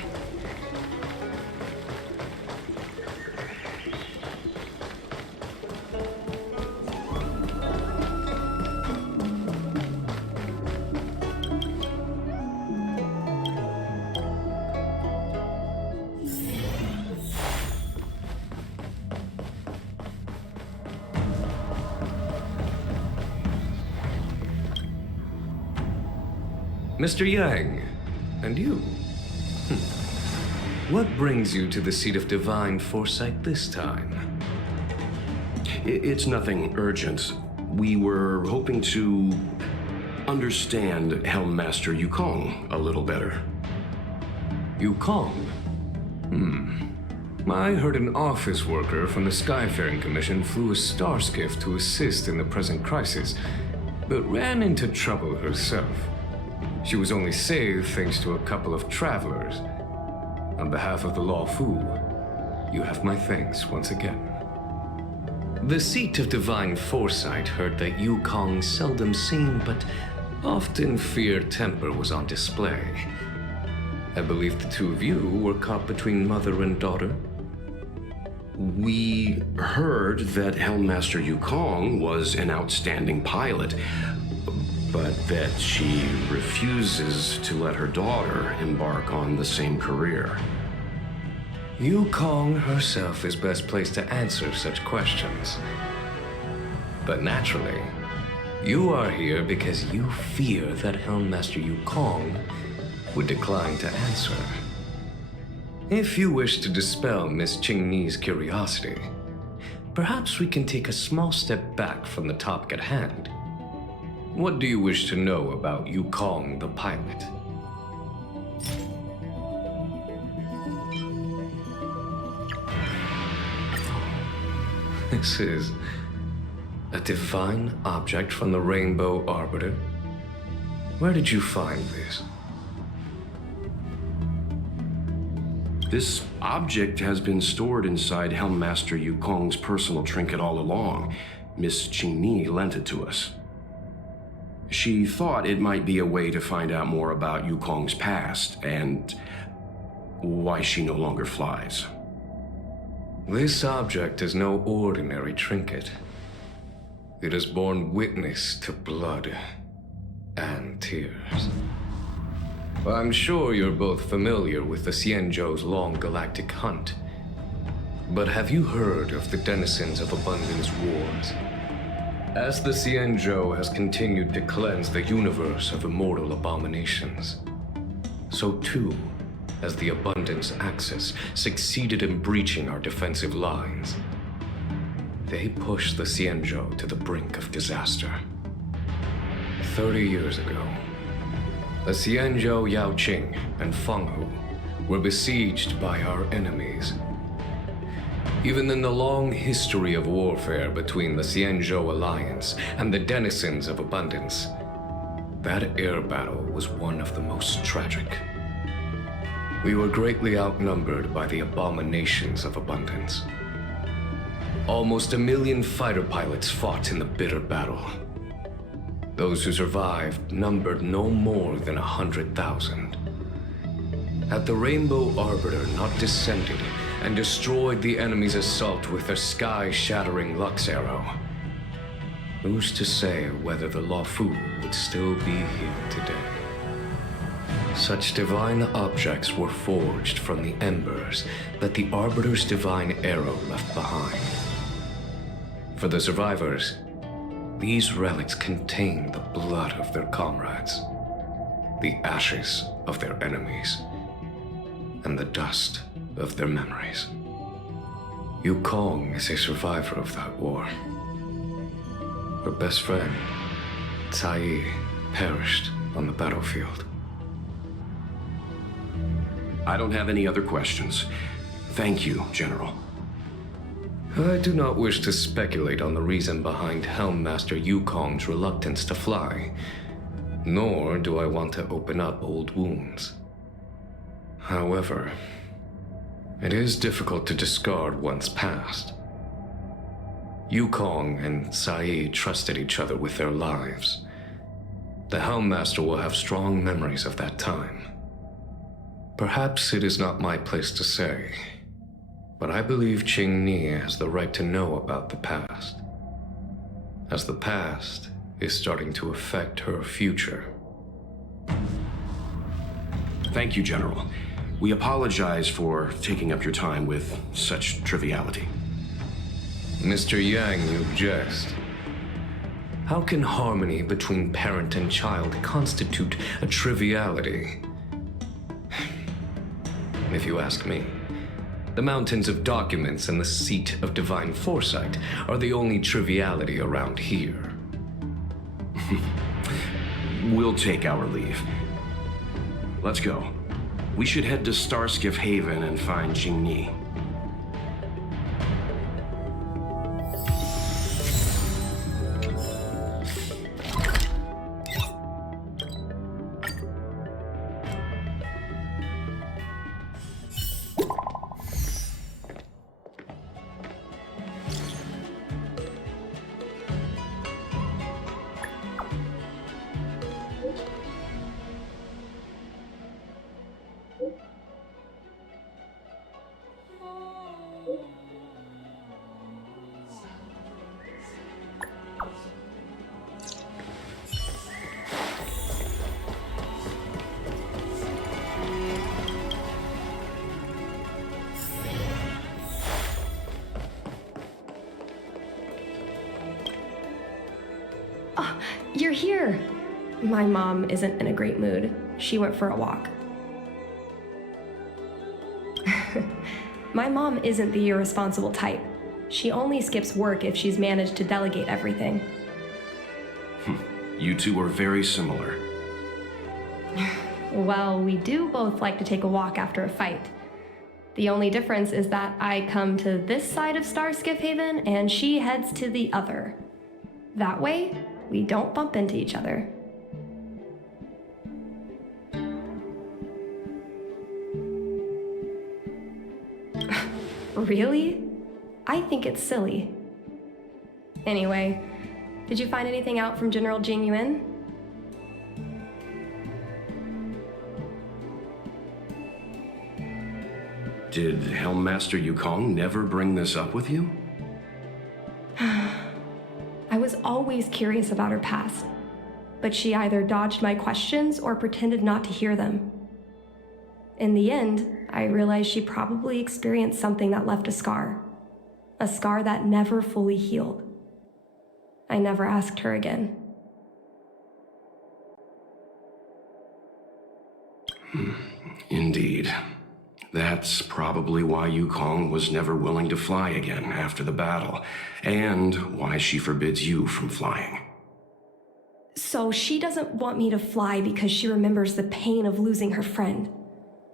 Mr. Yang, and you? What brings you to the seat of Divine Foresight this time? It's nothing urgent. We were hoping to understand Helmmaster Yukong a little better. Yukong? I heard an office worker from the Skyfaring Commission flew a starskiff to assist in the present crisis, but ran into trouble herself. She was only saved thanks to a couple of travelers. On behalf of the Law Fu, you have my thanks once again. The seat of Divine Foresight heard that Yukong seldom seen, but often feared temper was on display. I believe the two of you were caught between mother and daughter. We heard that Helmmaster Yukong was an outstanding pilot, but that she refuses to let her daughter embark on the same career. Yukong herself is best placed to answer such questions. But naturally, you are here because you fear that Helmmaster Yukong would decline to answer. If you wish to dispel Miss Qingni's curiosity, perhaps we can take a small step back from the topic at hand. What do you wish to know about Yukong the pilot? This is a divine object from the Rainbow Arbiter. Where did you find this? This object has been stored inside Helmmaster Yukong's personal trinket all along. Miss Qingni lent it to us. She thought it might be a way to find out more about Yukong's past and why she no longer flies. This object is no ordinary trinket. It has borne witness to blood and tears. I'm sure you're both familiar with the Xianzhou's long galactic hunt. But have you heard of the denizens of Abundance Wars? As the Xianzhou has continued to cleanse the universe of immortal abominations, so too has the Abundance Axis succeeded in breaching our defensive lines. They pushed the Xianzhou to the brink of disaster. 30 years ago, the Xianzhou Yaoqing and Fenghu were besieged by our enemies. Even in the long history of warfare between the Xianzhou Alliance and the denizens of Abundance, that air battle was one of the most tragic. We were greatly outnumbered by the abominations of Abundance. Almost 1 million fighter pilots fought in the bitter battle. Those who survived numbered no more than 100,000. Had the Rainbow Arbiter not descended and destroyed the enemy's assault with their sky-shattering Lux Arrow, who's to say whether the Luofu would still be here today? Such divine objects were forged from the embers that the Arbiter's divine arrow left behind. For the survivors, these relics contain the blood of their comrades, the ashes of their enemies, and the dust of their memories. Yukong is a survivor of that war. Her best friend, Cai, perished on the battlefield. I don't have any other questions. Thank you, General. I do not wish to speculate on the reason behind Helmmaster Yukong's reluctance to fly, nor do I want to open up old wounds. However, it is difficult to discard one's past. Yukong and Cai trusted each other with their lives. The Helmmaster will have strong memories of that time. Perhaps it is not my place to say, but I believe Qingni has the right to know about the past, as the past is starting to affect her future. Thank you, General. We apologize for taking up your time with such triviality. Mr. Yang, you jest. How can harmony between parent and child constitute a triviality? If you ask me, the mountains of documents and the seat of divine foresight are the only triviality around here. We'll take our leave. Let's go. We should head to Starskiff Haven and find Qingni. Oh, you're here. My mom isn't in a great mood. She went for a walk. My mom isn't the irresponsible type. She only skips work if she's managed to delegate everything. You two are very similar. Well, we do both like to take a walk after a fight. The only difference is that I come to this side of Starskiff Haven and she heads to the other. That way, we don't bump into each other. Really? I think it's silly. Anyway, did you find anything out from General Jing Yuan? Did Helmmaster Yukong never bring this up with you? I was always curious about her past, but she either dodged my questions or pretended not to hear them. In the end, I realized she probably experienced something that left a scar that never fully healed. I never asked her again. Indeed. That's probably why Yukong was never willing to fly again after the battle, and why she forbids you from flying. So she doesn't want me to fly because she remembers the pain of losing her friend.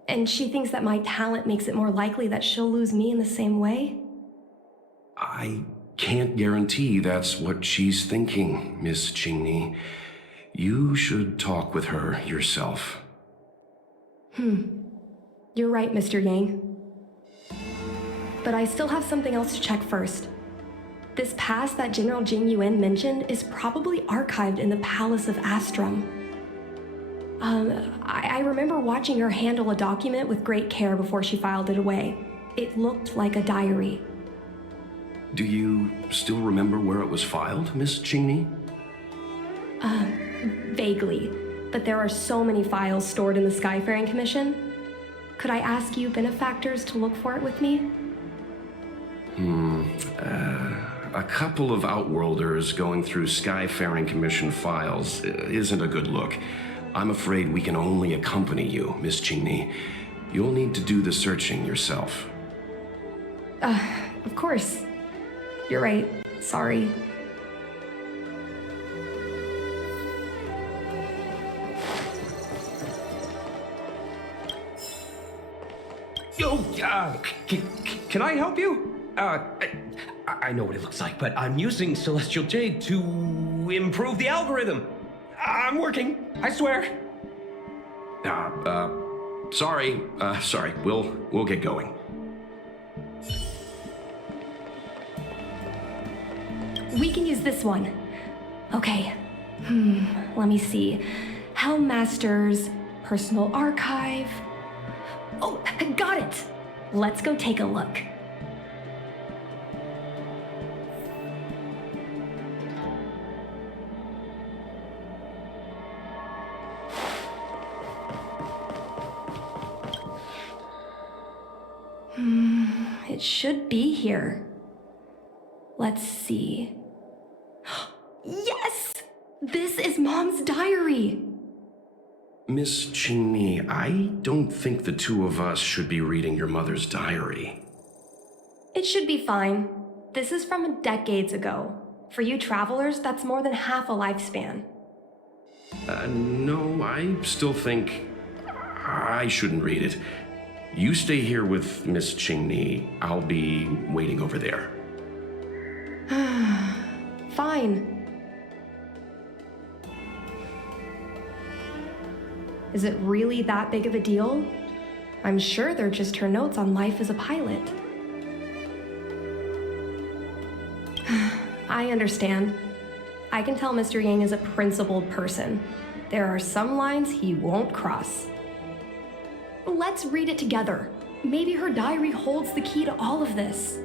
And she thinks that my talent makes it more likely that she'll lose me in the same way? I can't guarantee that's what she's thinking, Miss Qingni. You should talk with her yourself. You're right, Mr. Yang. But I still have something else to check first. This past that General Jing Yuan mentioned is probably archived in the Palace of Astrum. I remember watching her handle a document with great care before she filed it away. It looked like a diary. Do you still remember where it was filed, Miss Qingni? Vaguely, but there are so many files stored in the Skyfaring Commission. Could I ask you benefactors to look for it with me? A couple of Outworlders going through Skyfaring Commission files isn't a good look. I'm afraid we can only accompany you, Miss Qingni. You'll need to do the searching yourself. Of course. You're right. Sorry. Yo, can I help you? I know what it looks like, but I'm using Celestial Jade to improve the algorithm. I'm working, I swear. Sorry. We'll get going. We can use this one. Okay. Let me see. Helmmaster's personal archive. Oh, got it! Let's go take a look. It should be here. Let's see. Yes! This is Mom's diary! Miss Qingni, I don't think the two of us should be reading your mother's diary. It should be fine. This is from decades ago. For you travelers, that's more than half a lifespan. No, I still think I shouldn't read it. You stay here with Miss Qingni. I'll be waiting over there. Fine. Is it really that big of a deal? I'm sure they're just her notes on life as a pilot. I understand. I can tell Mr. Yang is a principled person. There are some lines he won't cross. Let's read it together. Maybe her diary holds the key to all of this.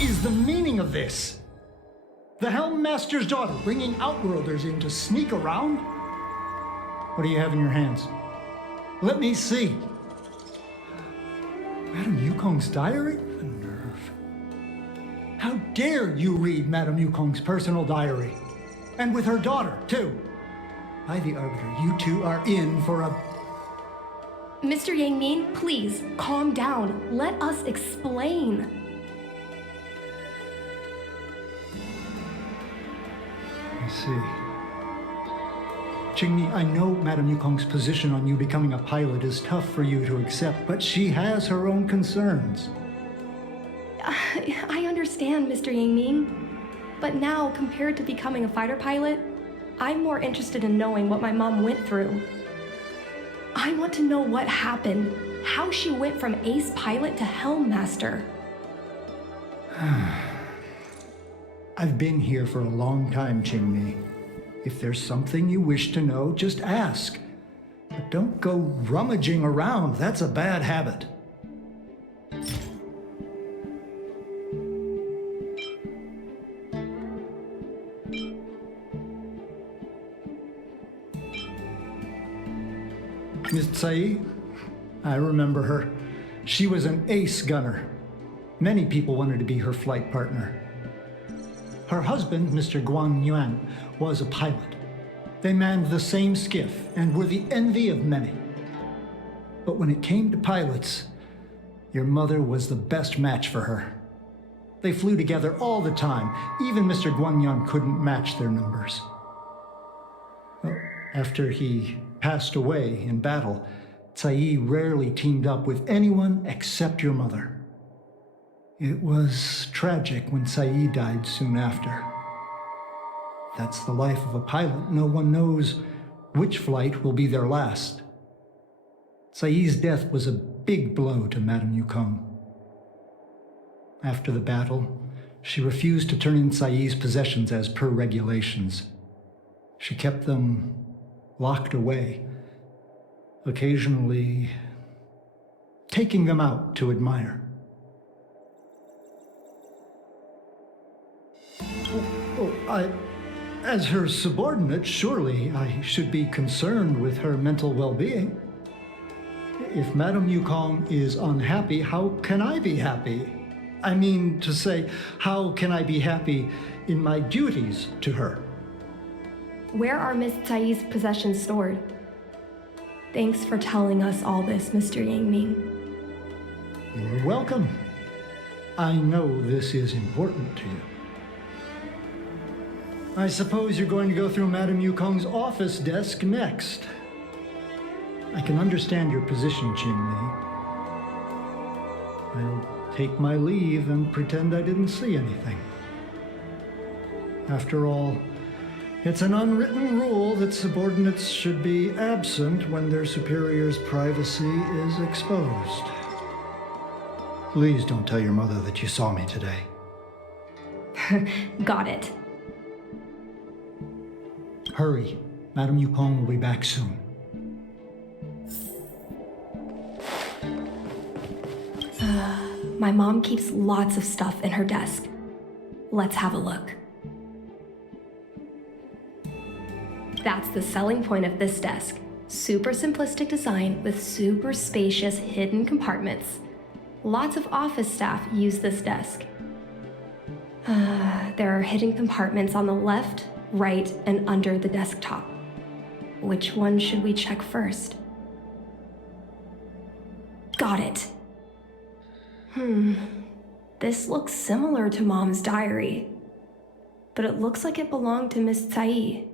is the meaning of this? The Helmmaster's daughter bringing Outworlders in to sneak around? What do you have in your hands? Let me see. Madame Yukong's diary? The nerve. How dare you read Madame Yukong's personal diary? And with her daughter, too. By the Arbiter, you two are in for a... Mr. Yang Min, please, calm down. Let us explain. I see. Qingmi, I know Madame Yukong's position on you becoming a pilot is tough for you to accept, but she has her own concerns. I understand, Mr. Yang Min. But now, compared to becoming a fighter pilot, I'm more interested in knowing what my mom went through. I want to know what happened, how she went from ace pilot to Helmmaster. I've been here for a long time, Qingmi. If there's something you wish to know, just ask. But don't go rummaging around. That's a bad habit. Miss Tsai? I remember her. She was an ace gunner. Many people wanted to be her flight partner. Her husband, Mr. Guang Yuan, was a pilot. They manned the same skiff and were the envy of many. But when it came to pilots, your mother was the best match for her. They flew together all the time. Even Mr. Guang Yuan couldn't match their numbers. Well, after he passed away in battle, Tsai rarely teamed up with anyone except your mother. It was tragic when Tsai died soon after. That's the life of a pilot. No one knows which flight will be their last. Tsai's death was a big blow to Madame Yukong. After the battle, she refused to turn in Tsai's possessions as per regulations. She kept them locked away, occasionally taking them out to admire. As her subordinate, surely I should be concerned with her mental well-being. If Madame Yukong is unhappy, how can I be happy? I mean to say, how can I be happy in my duties to her? Where are Miss Tsai's possessions stored? Thanks for telling us all this, Mr. Yang Ming. You're welcome. I know this is important to you. I suppose you're going to go through Madame Yukong's office desk next. I can understand your position, Qingmi. I'll take my leave and pretend I didn't see anything. After all, it's an unwritten rule that subordinates should be absent when their superior's privacy is exposed. Please don't tell your mother that you saw me today. Got it. Hurry. Madame Yukong will be back soon. My mom keeps lots of stuff in her desk. Let's have a look. That's the selling point of this desk. Super simplistic design with super spacious hidden compartments. Lots of office staff use this desk. There are hidden compartments on the left, right, and under the desktop. Which one should we check first? Got it. This looks similar to Mom's diary, but it looks like it belonged to Miss Tsai.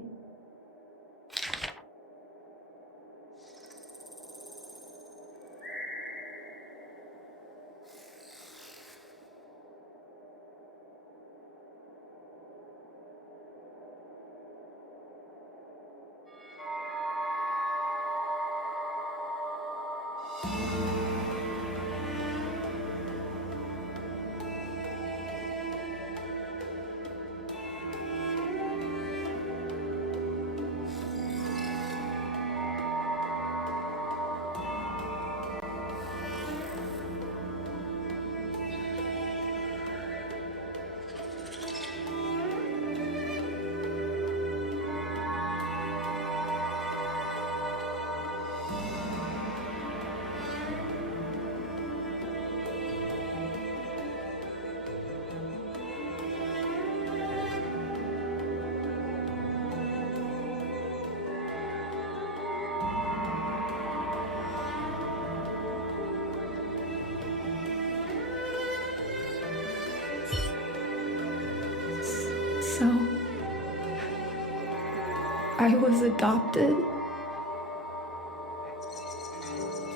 I was adopted.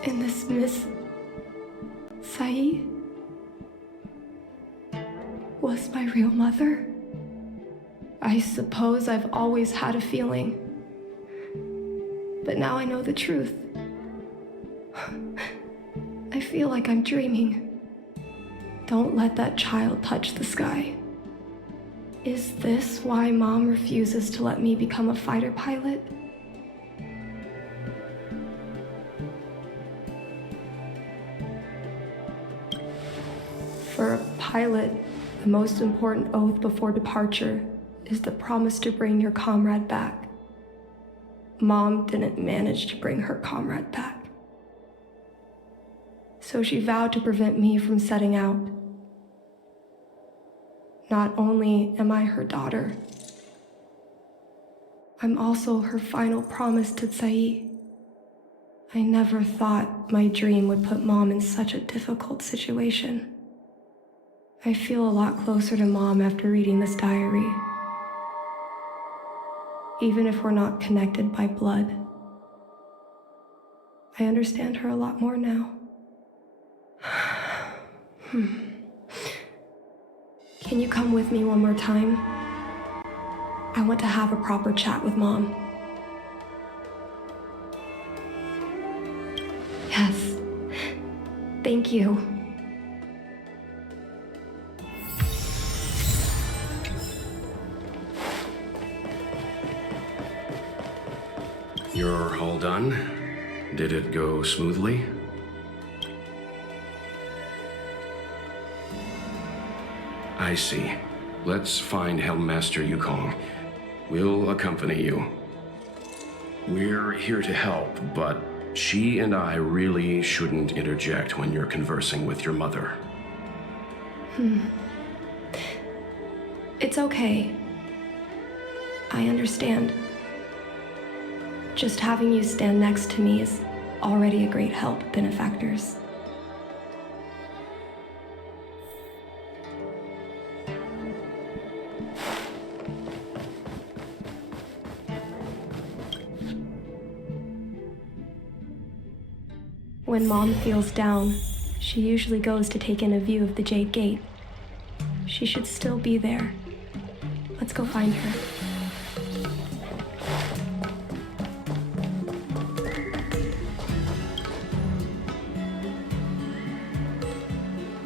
And this Miss Sai was my real mother. I suppose I've always had a feeling. But now I know the truth. I feel like I'm dreaming. Don't let that child touch the sky. Is this why Mom refuses to let me become a fighter pilot? For a pilot, the most important oath before departure is the promise to bring your comrade back. Mom didn't manage to bring her comrade back. So she vowed to prevent me from setting out. Not only am I her daughter, I'm also her final promise to Tsai. I never thought my dream would put Mom in such a difficult situation. I feel a lot closer to Mom after reading this diary. Even if we're not connected by blood, I understand her a lot more now. Can you come with me one more time? I want to have a proper chat with Mom. Yes. Thank you. You're all done? Did it go smoothly? I see. Let's find Helmmaster Yukong. We'll accompany you. We're here to help, but she and I really shouldn't interject when you're conversing with your mother. It's okay. I understand. Just having you stand next to me is already a great help, benefactors. When Mom feels down, she usually goes to take in a view of the Jade Gate. She should still be there. Let's go find her.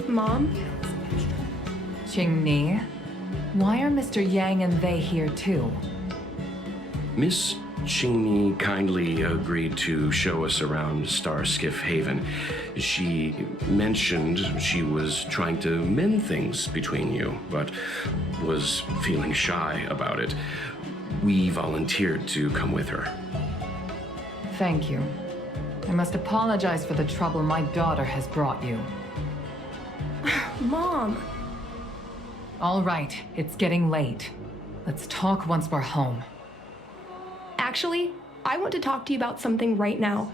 Mom? Qingni, why are Mr. Yang and they here too? Miss Qingni kindly agreed to show us around Starskiff Haven. She mentioned she was trying to mend things between you, but was feeling shy about it. We volunteered to come with her. Thank you. I must apologize for the trouble my daughter has brought you. Mom! All right, it's getting late. Let's talk once we're home. Actually, I want to talk to you about something right now.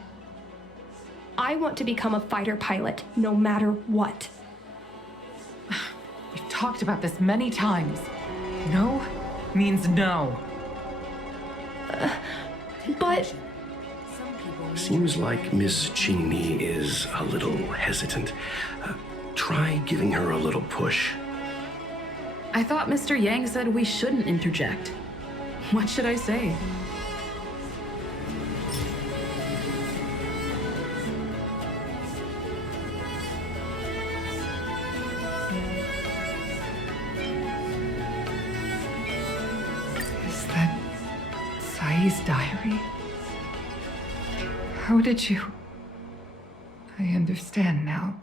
I want to become a fighter pilot, no matter what. We've talked about this many times. No means no. But... Seems like Miss Qingni is a little hesitant. Try giving her a little push. I thought Mr. Yang said we shouldn't interject. What should I say? Is that Sai's diary? How did you... I understand now.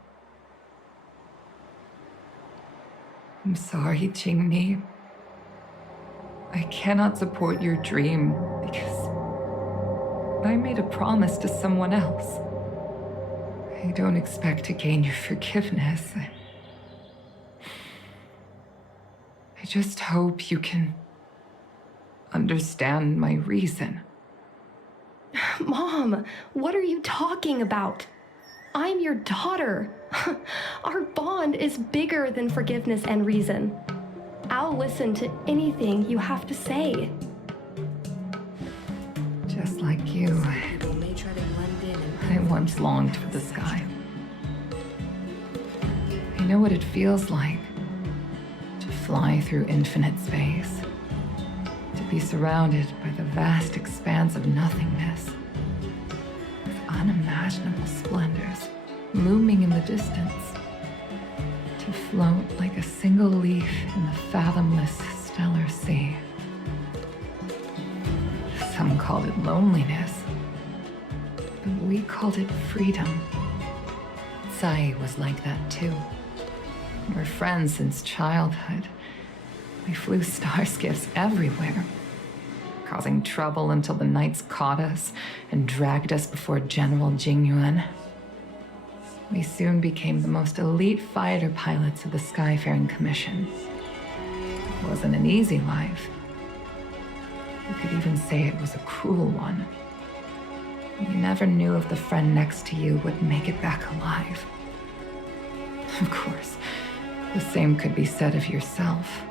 I'm sorry, Qingni. I cannot support your dream because I made a promise to someone else. I don't expect to gain your forgiveness. I just hope you can understand my reason. Mom, what are you talking about? I'm your daughter. Our bond is bigger than forgiveness and reason. I'll listen to anything you have to say. Just like you, People may try to blend in and I once longed for the sky. I know what it feels like to fly through infinite space, to be surrounded by the vast expanse of nothingness, with unimaginable splendors looming in the distance, to float like a single leaf in the fathomless stellar sea. Some called it loneliness, but we called it freedom. Sai was like that too. We're friends since childhood. We flew star skiffs everywhere, causing trouble until the knights caught us and dragged us before General Jingyuan. We soon became the most elite fighter pilots of the Skyfaring Commission. It wasn't an easy life. You could even say it was a cruel one. You never knew if the friend next to you would make it back alive. Of course, the same could be said of yourself.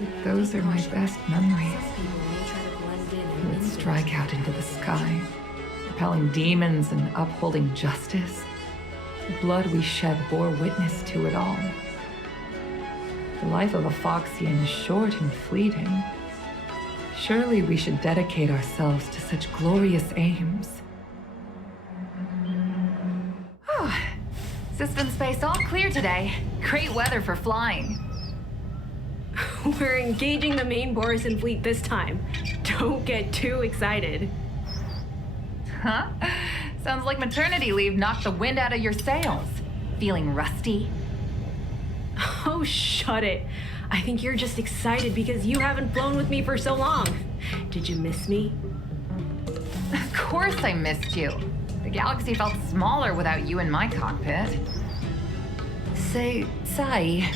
But those are my best memories. people may try to blend in We and would strike out into the sky, repelling demons and upholding justice. The blood we shed bore witness to it all. The life of a Foxian is short and fleeting. Surely we should dedicate ourselves to such glorious aims. System space all clear today. Great weather for flying. We're engaging the main Borison fleet this time. Don't get too excited. Huh? Sounds like maternity leave knocked the wind out of your sails. Feeling rusty? Oh, shut it. I think you're just excited because you haven't flown with me for so long. Did you miss me? Of course I missed you. The galaxy felt smaller without you in my cockpit. Say, Sai,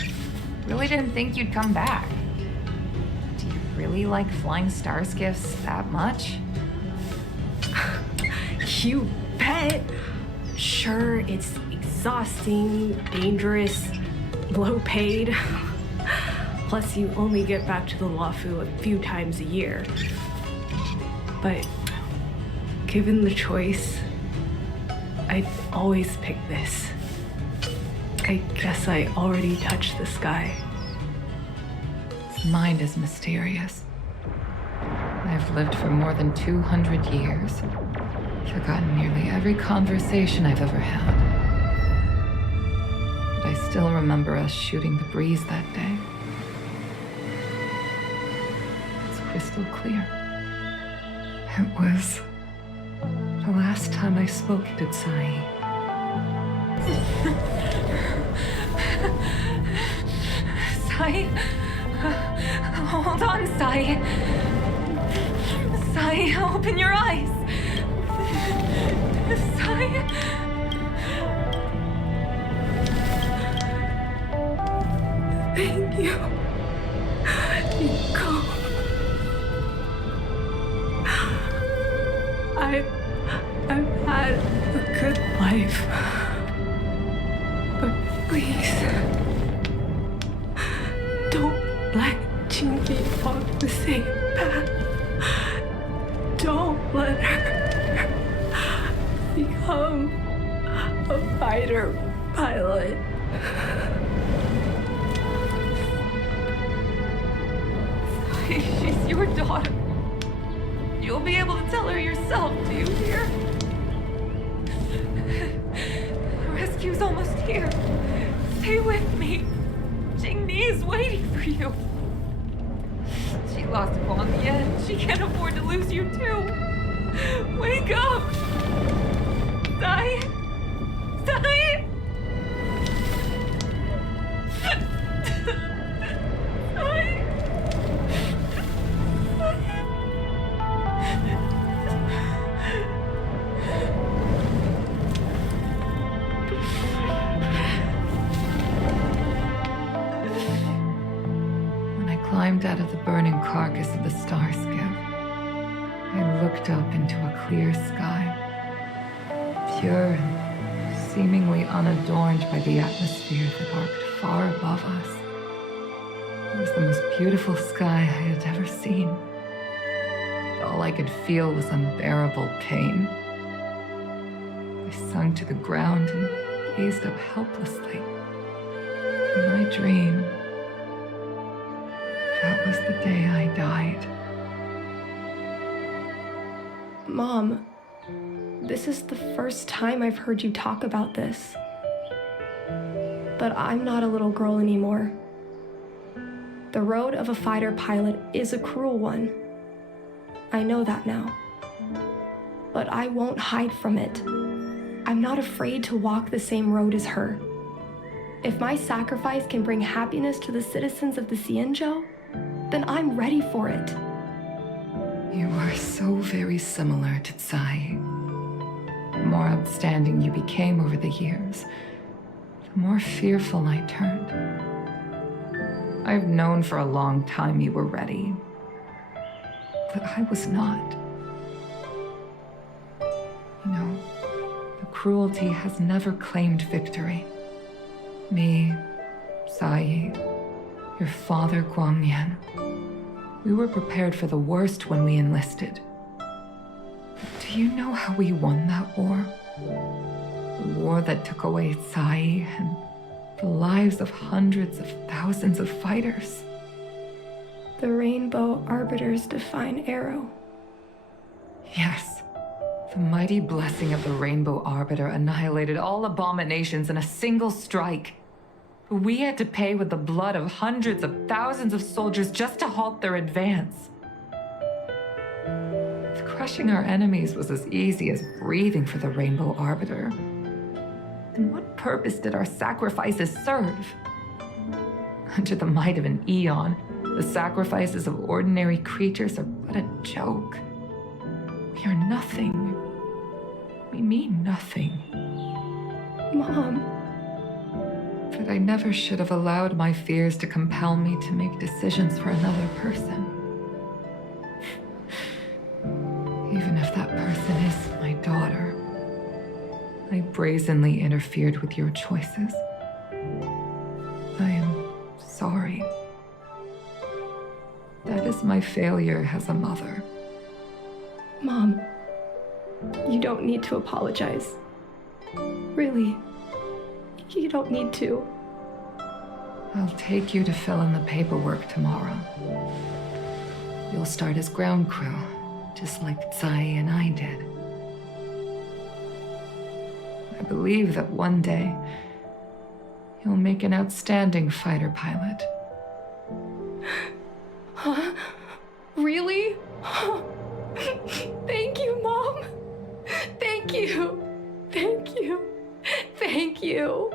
really didn't think you'd come back. Do you really like flying star skiffs that much? You bet. Sure, it's exhausting, dangerous, low paid. Plus, you only get back to the Luofu a few times a year. But given the choice, I'd always pick this. I guess I already touched the sky. Mind is mysterious. I've lived for more than 200 years. Forgotten nearly every conversation I've ever had. But I still remember us shooting the breeze that day. It's crystal clear. It was the last time I spoke to Sai. Sai? Hold on, Sai. Sai, open your eyes. Sai? Thank you, Yukong. I've had a good life. But please, don't let Jingy walk the same path. Don't let her become a fighter pilot. She's your daughter. You'll be able to tell her yourself, do you hear? The rescue's almost here. Stay with me. Jingni is waiting for you. She lost Guan Yan. She can't afford to lose you too. Wake up! Sai? Sai? Climbed out of the burning carcass of the star skiff. I looked up into a clear sky, pure and seemingly unadorned by the atmosphere that arced far above us. It was the most beautiful sky I had ever seen. It all I could feel was unbearable pain. I sunk to the ground and gazed up helplessly. In my dream, that was the day I died. Mom, this is the first time I've heard you talk about this. But I'm not a little girl anymore. The road of a fighter pilot is a cruel one. I know that now. But I won't hide from it. I'm not afraid to walk the same road as her. If my sacrifice can bring happiness to the citizens of the Xianzhou, then I'm ready for it. You are so very similar to Tsai. The more outstanding you became over the years, the more fearful I turned. I've known for a long time you were ready, but I was not. You know, the cruelty has never claimed victory. Me, Tsai, your father Guangyan, we were prepared for the worst when we enlisted. Do you know how we won that war? The war that took away Tsai and the lives of hundreds of thousands of fighters. The Rainbow Arbiter's divine arrow. Yes. The mighty blessing of the Rainbow Arbiter annihilated all abominations in a single strike. We had to pay with the blood of hundreds of thousands of soldiers just to halt their advance. If crushing our enemies was as easy as breathing for the Rainbow Arbiter, then what purpose did our sacrifices serve? Under the might of an eon, the sacrifices of ordinary creatures are but a joke. We are nothing. We mean nothing. Mom. But I never should have allowed my fears to compel me to make decisions for another person. Even if that person is my daughter, I brazenly interfered with your choices. I am sorry. That is my failure as a mother. Mom, you don't need to apologize. Really, you don't need to. I'll take you to fill in the paperwork tomorrow. You'll start as ground crew, just like Tsai and I did. I believe that one day, you'll make an outstanding fighter pilot. Huh? Really? Thank you, Mom. Thank you. Thank you. Thank you.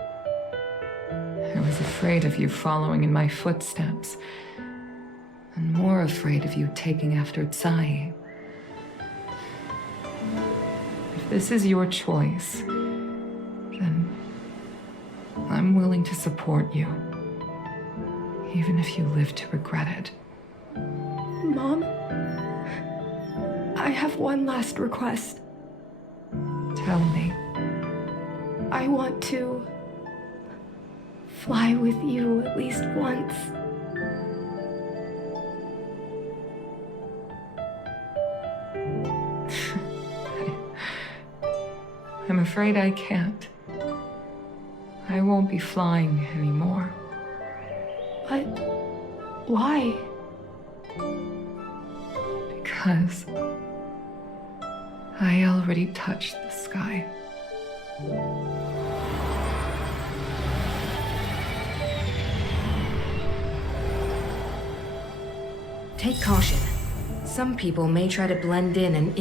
I was afraid of you following in my footsteps, and more afraid of you taking after Tsai. If this is your choice, then I'm willing to support you, even if you live to regret it. Mom, I have one last request. Tell me. I want to fly with you at least once. I'm afraid I can't. I won't be flying anymore. But why? Because I already touched the sky. Take caution. Some people may try to blend in and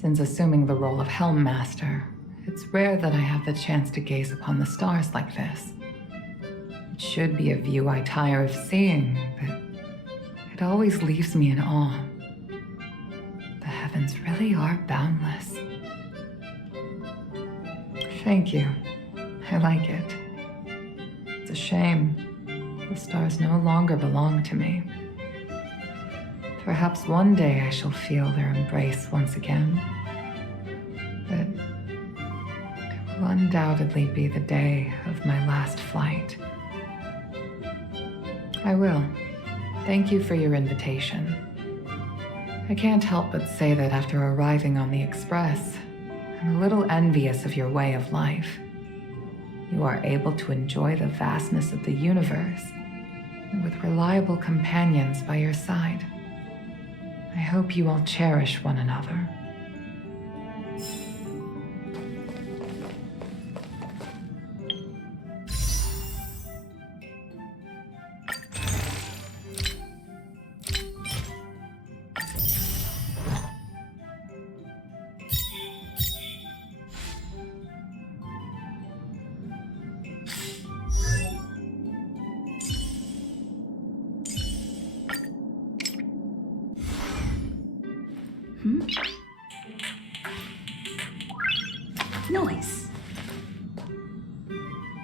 Since assuming the role of Helm Master, it's rare that I have the chance to gaze upon the stars like this. It should be a view I tire of seeing, but it always leaves me in awe. The heavens really are boundless. Thank you. I like it. It's a shame. The stars no longer belong to me. Perhaps one day I shall feel their embrace once again. But it will undoubtedly be the day of my last flight. I will. Thank you for your invitation. I can't help but say that after arriving on the Express, I'm a little envious of your way of life. You are able to enjoy the vastness of the universe, and with reliable companions by your side. I hope you all cherish one another. Hmm?